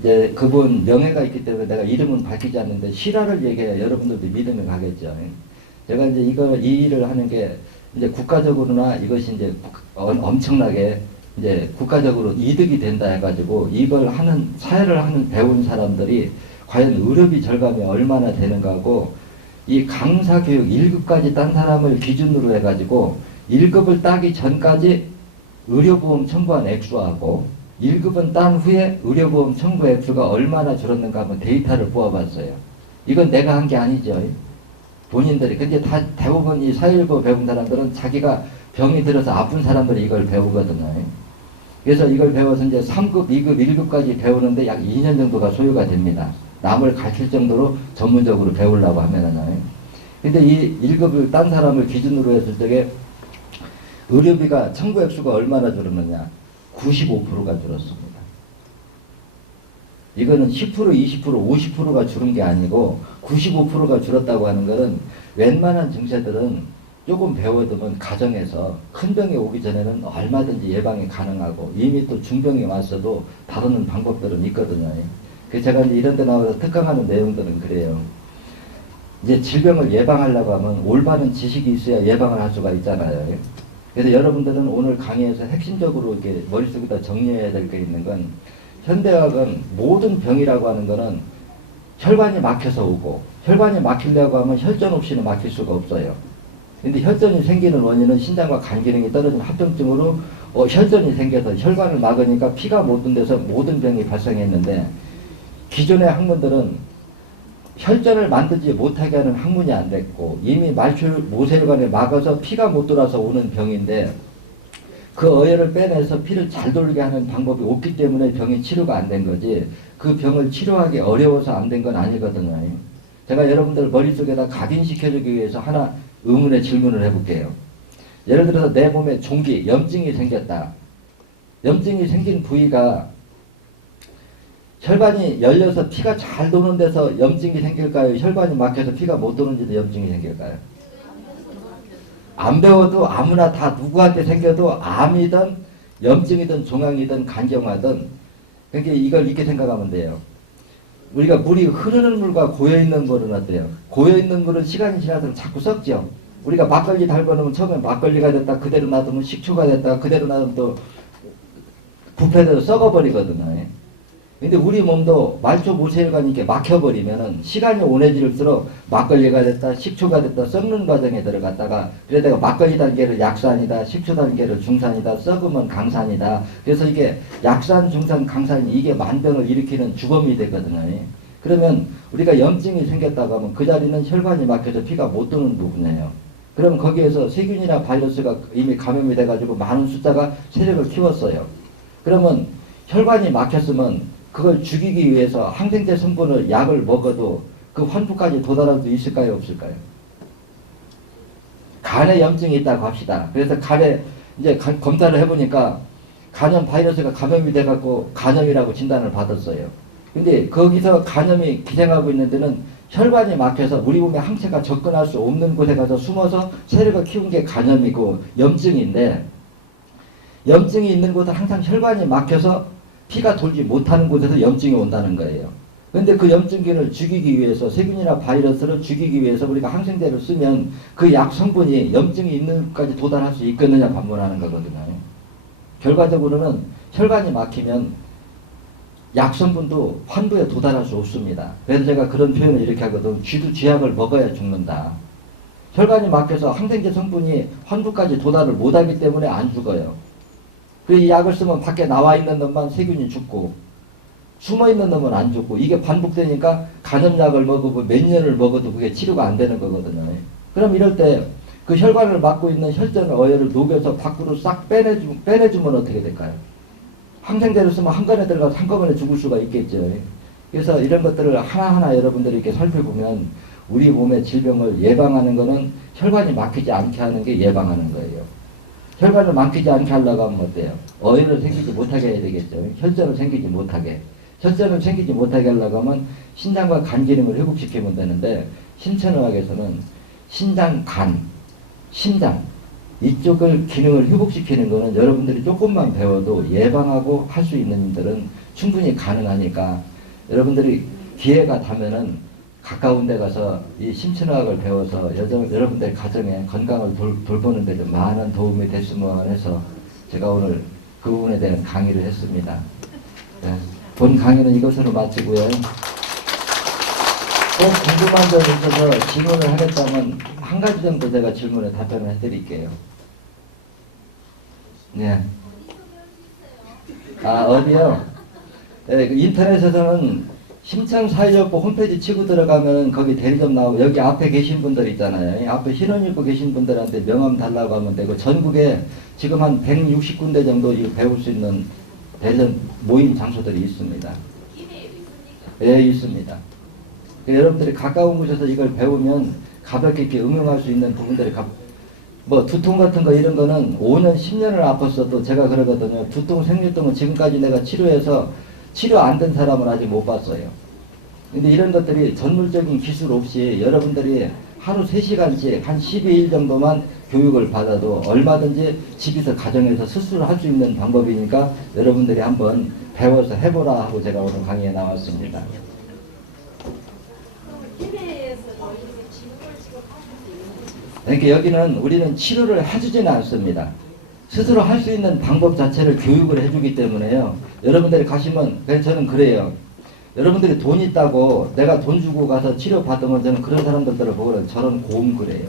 이제 그분 명예가 있기 때문에 내가 이름은 밝히지 않는데 실화를 얘기해야 여러분들도 믿음이 가겠죠. 제가 이제 이 일을 하는 게 이제 국가적으로나 이것이 이제 엄청나게 이제 국가적으로 이득이 된다 해가지고 이걸 하는, 사회를 하는 배운 사람들이 과연 의료비 절감이 얼마나 되는가 하고, 이 강사 교육 1급까지 딴 사람을 기준으로 해가지고 1급을 따기 전까지 의료보험 청구한 액수하고 1급은 딴 후에 의료보험 청구 액수가 얼마나 줄었는가 한번 데이터를 뽑아봤어요. 이건 내가 한 게 아니죠. 본인들이. 근데 다 대부분 이 사회일보 배운 사람들은 자기가 병이 들어서 아픈 사람들이 이걸 배우거든요. 그래서 이걸 배워서 이제 3급, 2급, 1급까지 배우는데 약 2년 정도가 소요가 됩니다. 남을 가르칠 정도로 전문적으로 배우려고 하면은요. 근데 이 1급을 딴 사람을 기준으로 했을 적에 의료비가 청구 액수가 얼마나 줄었느냐? 95%가 줄었습니다. 이거는 10%, 20%, 50%가 줄은 게 아니고 95%가 줄었다고 하는 것은 웬만한 증세들은 조금 배워두면 가정에서 큰 병이 오기 전에는 얼마든지 예방이 가능하고 이미 또 중병이 왔어도 다루는 방법들은 있거든요. 그래서 제가 이제 이런 데 나와서 특강하는 내용들은 그래요. 이제 질병을 예방하려고 하면 올바른 지식이 있어야 예방을 할 수가 있잖아요. 그래서 여러분들은 오늘 강의에서 핵심적으로 이렇게 머릿속에다 정리해야 될 게 있는 건, 현대의학은 모든 병이라고 하는 거는 혈관이 막혀서 오고, 혈관이 막히려고 하면 혈전 없이는 막힐 수가 없어요. 근데 혈전이 생기는 원인은 신장과 간 기능이 떨어진 합병증으로 혈전이 생겨서 혈관을 막으니까 피가 못 든 데서 모든 병이 발생했는데, 기존의 학문들은 혈전을 만들지 못하게 하는 학문이 안 됐고 이미 모세혈관에 막아서 피가 못 돌아서 오는 병인데, 그 어혈을 빼내서 피를 잘 돌게 하는 방법이 없기 때문에 병이 치료가 안 된 거지, 그 병을 치료하기 어려워서 안 된 건 아니거든요. 제가 여러분들 머릿속에다 각인시켜주기 위해서 하나 의문의 질문을 해볼게요. 예를 들어서 내 몸에 종기, 염증이 생겼다. 염증이 생긴 부위가 혈관이 열려서 피가 잘 도는 데서 염증이 생길까요? 혈관이 막혀서 피가 못 도는 데서 염증이 생길까요? 안 배워도 아무나 다 누구한테 생겨도 암이든 염증이든 종양이든 간경화든, 그러니까 이걸 이렇게 생각하면 돼요. 우리가 물이 흐르는 물과 고여있는 물은 어때요? 고여있는 물은 시간이 지나도록 자꾸 썩죠. 우리가 막걸리 달궈놓으면 처음에 막걸리가 됐다 그대로 놔두면 식초가 됐다 그대로 놔두면 또 부패돼서 썩어버리거든요. 근데 우리 몸도 말초 무쇠혈관이 이렇게 막혀버리면은 시간이 오래질수록 막걸리가 됐다 식초가 됐다 썩는 과정에 들어갔다가, 그래다가 막걸리 단계를 약산이다, 식초 단계를 중산이다, 썩으면 강산이다. 그래서 이게 약산 중산 강산이 이게 만병을 일으키는 주범이 되거든요. 그러면 우리가 염증이 생겼다고 하면 그 자리는 혈관이 막혀서 피가 못 도는 부분이에요. 그럼 거기에서 세균이나 바이러스가 이미 감염이 돼가지고 많은 숫자가 세력을 키웠어요. 그러면 혈관이 막혔으면 그걸 죽이기 위해서 항생제 성분을 약을 먹어도 그 환부까지 도달할 수 있을까요, 없을까요? 간에 염증이 있다고 합시다. 그래서 간에 이제 검사를 해보니까 간염 바이러스가 감염이 돼갖고 간염이라고 진단을 받았어요. 근데 거기서 간염이 기생하고 있는 데는 혈관이 막혀서 우리 몸에 항체가 접근할 수 없는 곳에 가서 숨어서 세력을 키운 게 간염이고 염증인데, 염증이 있는 곳은 항상 혈관이 막혀서 피가 돌지 못하는 곳에서 염증이 온다는 거예요. 그런데 그 염증균을 죽이기 위해서, 세균이나 바이러스를 죽이기 위해서 우리가 항생제를 쓰면 그 약 성분이 염증이 있는 곳까지 도달할 수 있겠느냐 반문하는 거거든요. 결과적으로는 혈관이 막히면 약 성분도 환부에 도달할 수 없습니다. 그래서 제가 그런 표현을 이렇게 하거든. 쥐도 쥐약을 먹어야 죽는다. 혈관이 막혀서 항생제 성분이 환부까지 도달을 못하기 때문에 안 죽어요. 그 약을 쓰면 밖에 나와 있는 놈만 세균이 죽고 숨어 있는 놈은 안 죽고, 이게 반복되니까 간염약을 먹고 몇 년을 먹어도 그게 치료가 안 되는 거거든요. 그럼 이럴 때 그 혈관을 막고 있는 혈전 어혈을 녹여서 밖으로 싹 빼내주면 어떻게 될까요? 항생제를 쓰면 한꺼번에 들어가서 한꺼번에 죽을 수가 있겠죠. 그래서 이런 것들을 하나하나 여러분들이 이렇게 살펴보면 우리 몸의 질병을 예방하는 거는 혈관이 막히지 않게 하는 게 예방하는 거예요. 혈관을 막히지 않게 하려고 하면 어때요? 어혈을 생기지 못하게 해야 되겠죠. 혈전을 생기지 못하게. 혈전을 생기지 못하게 하려고 하면 신장과 간 기능을 회복시키면 되는데, 신천의학에서는 신장, 간, 신장 이쪽을 기능을 회복시키는 거는 여러분들이 조금만 배워도 예방하고 할 수 있는 일들은 충분히 가능하니까, 여러분들이 기회가 되면은 가까운 데 가서 이 심층의학을 배워서 여러분들 가정의 건강을 돌보는 데 좀 많은 도움이 됐으면 해서 제가 오늘 그 부분에 대한 강의를 했습니다. 네. 본 강의는 이것으로 마치고요. 꼭 궁금한 점이 있어서 질문을 하겠다면 한 가지 정도 제가 질문에 답변을 해드릴게요. 네. 아, 어디요? 네, 그 인터넷에서는 심천사회여법 홈페이지 치고 들어가면 거기 대리점 나오고, 여기 앞에 계신 분들 있잖아요. 이 앞에 흰옷 입고 계신 분들한테 명함 달라고 하면 되고, 전국에 지금 한 160군데 정도 배울 수 있는 대리점 모임 장소들이 있습니다. 예, 있습니다. 여러분들이 가까운 곳에서 이걸 배우면 가볍게 이렇게 응용할 수 있는 부분들이 뭐 두통 같은 거 이런 거는 5년 10년을 아팠어도 제가 그러거든요. 두통 생리통은 지금까지 내가 치료해서 치료 안 된 사람은 아직 못 봤어요. 근데 이런 것들이 전문적인 기술 없이 여러분들이 하루 3시간씩 한 12일 정도만 교육을 받아도 얼마든지 집에서 가정에서 스스로 할 수 있는 방법이니까 여러분들이 한번 배워서 해보라 하고 제가 오늘 강의에 나왔습니다. 그러니까 여기는 우리는 치료를 해주지는 않습니다. 스스로 할 수 있는 방법 자체를 교육을 해주기 때문에요. 여러분들이 가시면, 그래서 저는 그래요. 여러분들이 돈 있다고 내가 돈 주고 가서 치료 받으면 저는 그런 사람들을 보고 저런 고음 그래요.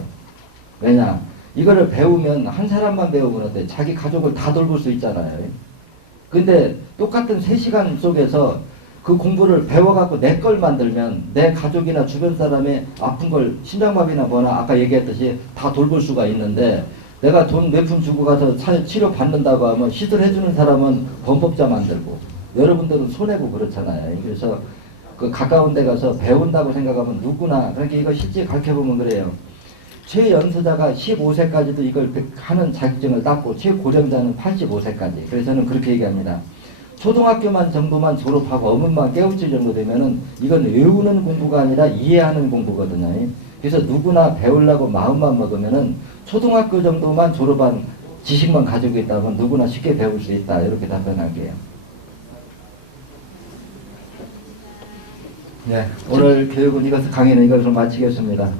왜냐? 이거를 배우면 한 사람만 배우면 어때? 자기 가족을 다 돌볼 수 있잖아요. 근데 똑같은 3시간 속에서 그 공부를 배워갖고 내 걸 만들면 내 가족이나 주변 사람의 아픈 걸 심장마비나 뭐나 아까 얘기했듯이 다 돌볼 수가 있는데, 내가 돈 몇 푼 주고 가서 치료 받는다고 하면 시술해주는 사람은 범법자 만들고 여러분들은 손해고 그렇잖아요. 그래서 그 가까운 데 가서 배운다고 생각하면 누구나, 그러니까 이거 실제 가르쳐보면 그래요. 최연소자가 15세까지도 이걸 하는 자격증을 땄고 최고령자는 85세까지. 그래서 저는 그렇게 얘기합니다. 초등학교만 정도만 졸업하고 어문만 깨우칠 정도 되면은 이건 외우는 공부가 아니라 이해하는 공부거든요. 그래서 누구나 배우려고 마음만 먹으면은 초등학교 정도만 졸업한 지식만 가지고 있다면 누구나 쉽게 배울 수 있다. 이렇게 답변할게요. 네, 오늘 교육은 강의는 이것으로 마치겠습니다.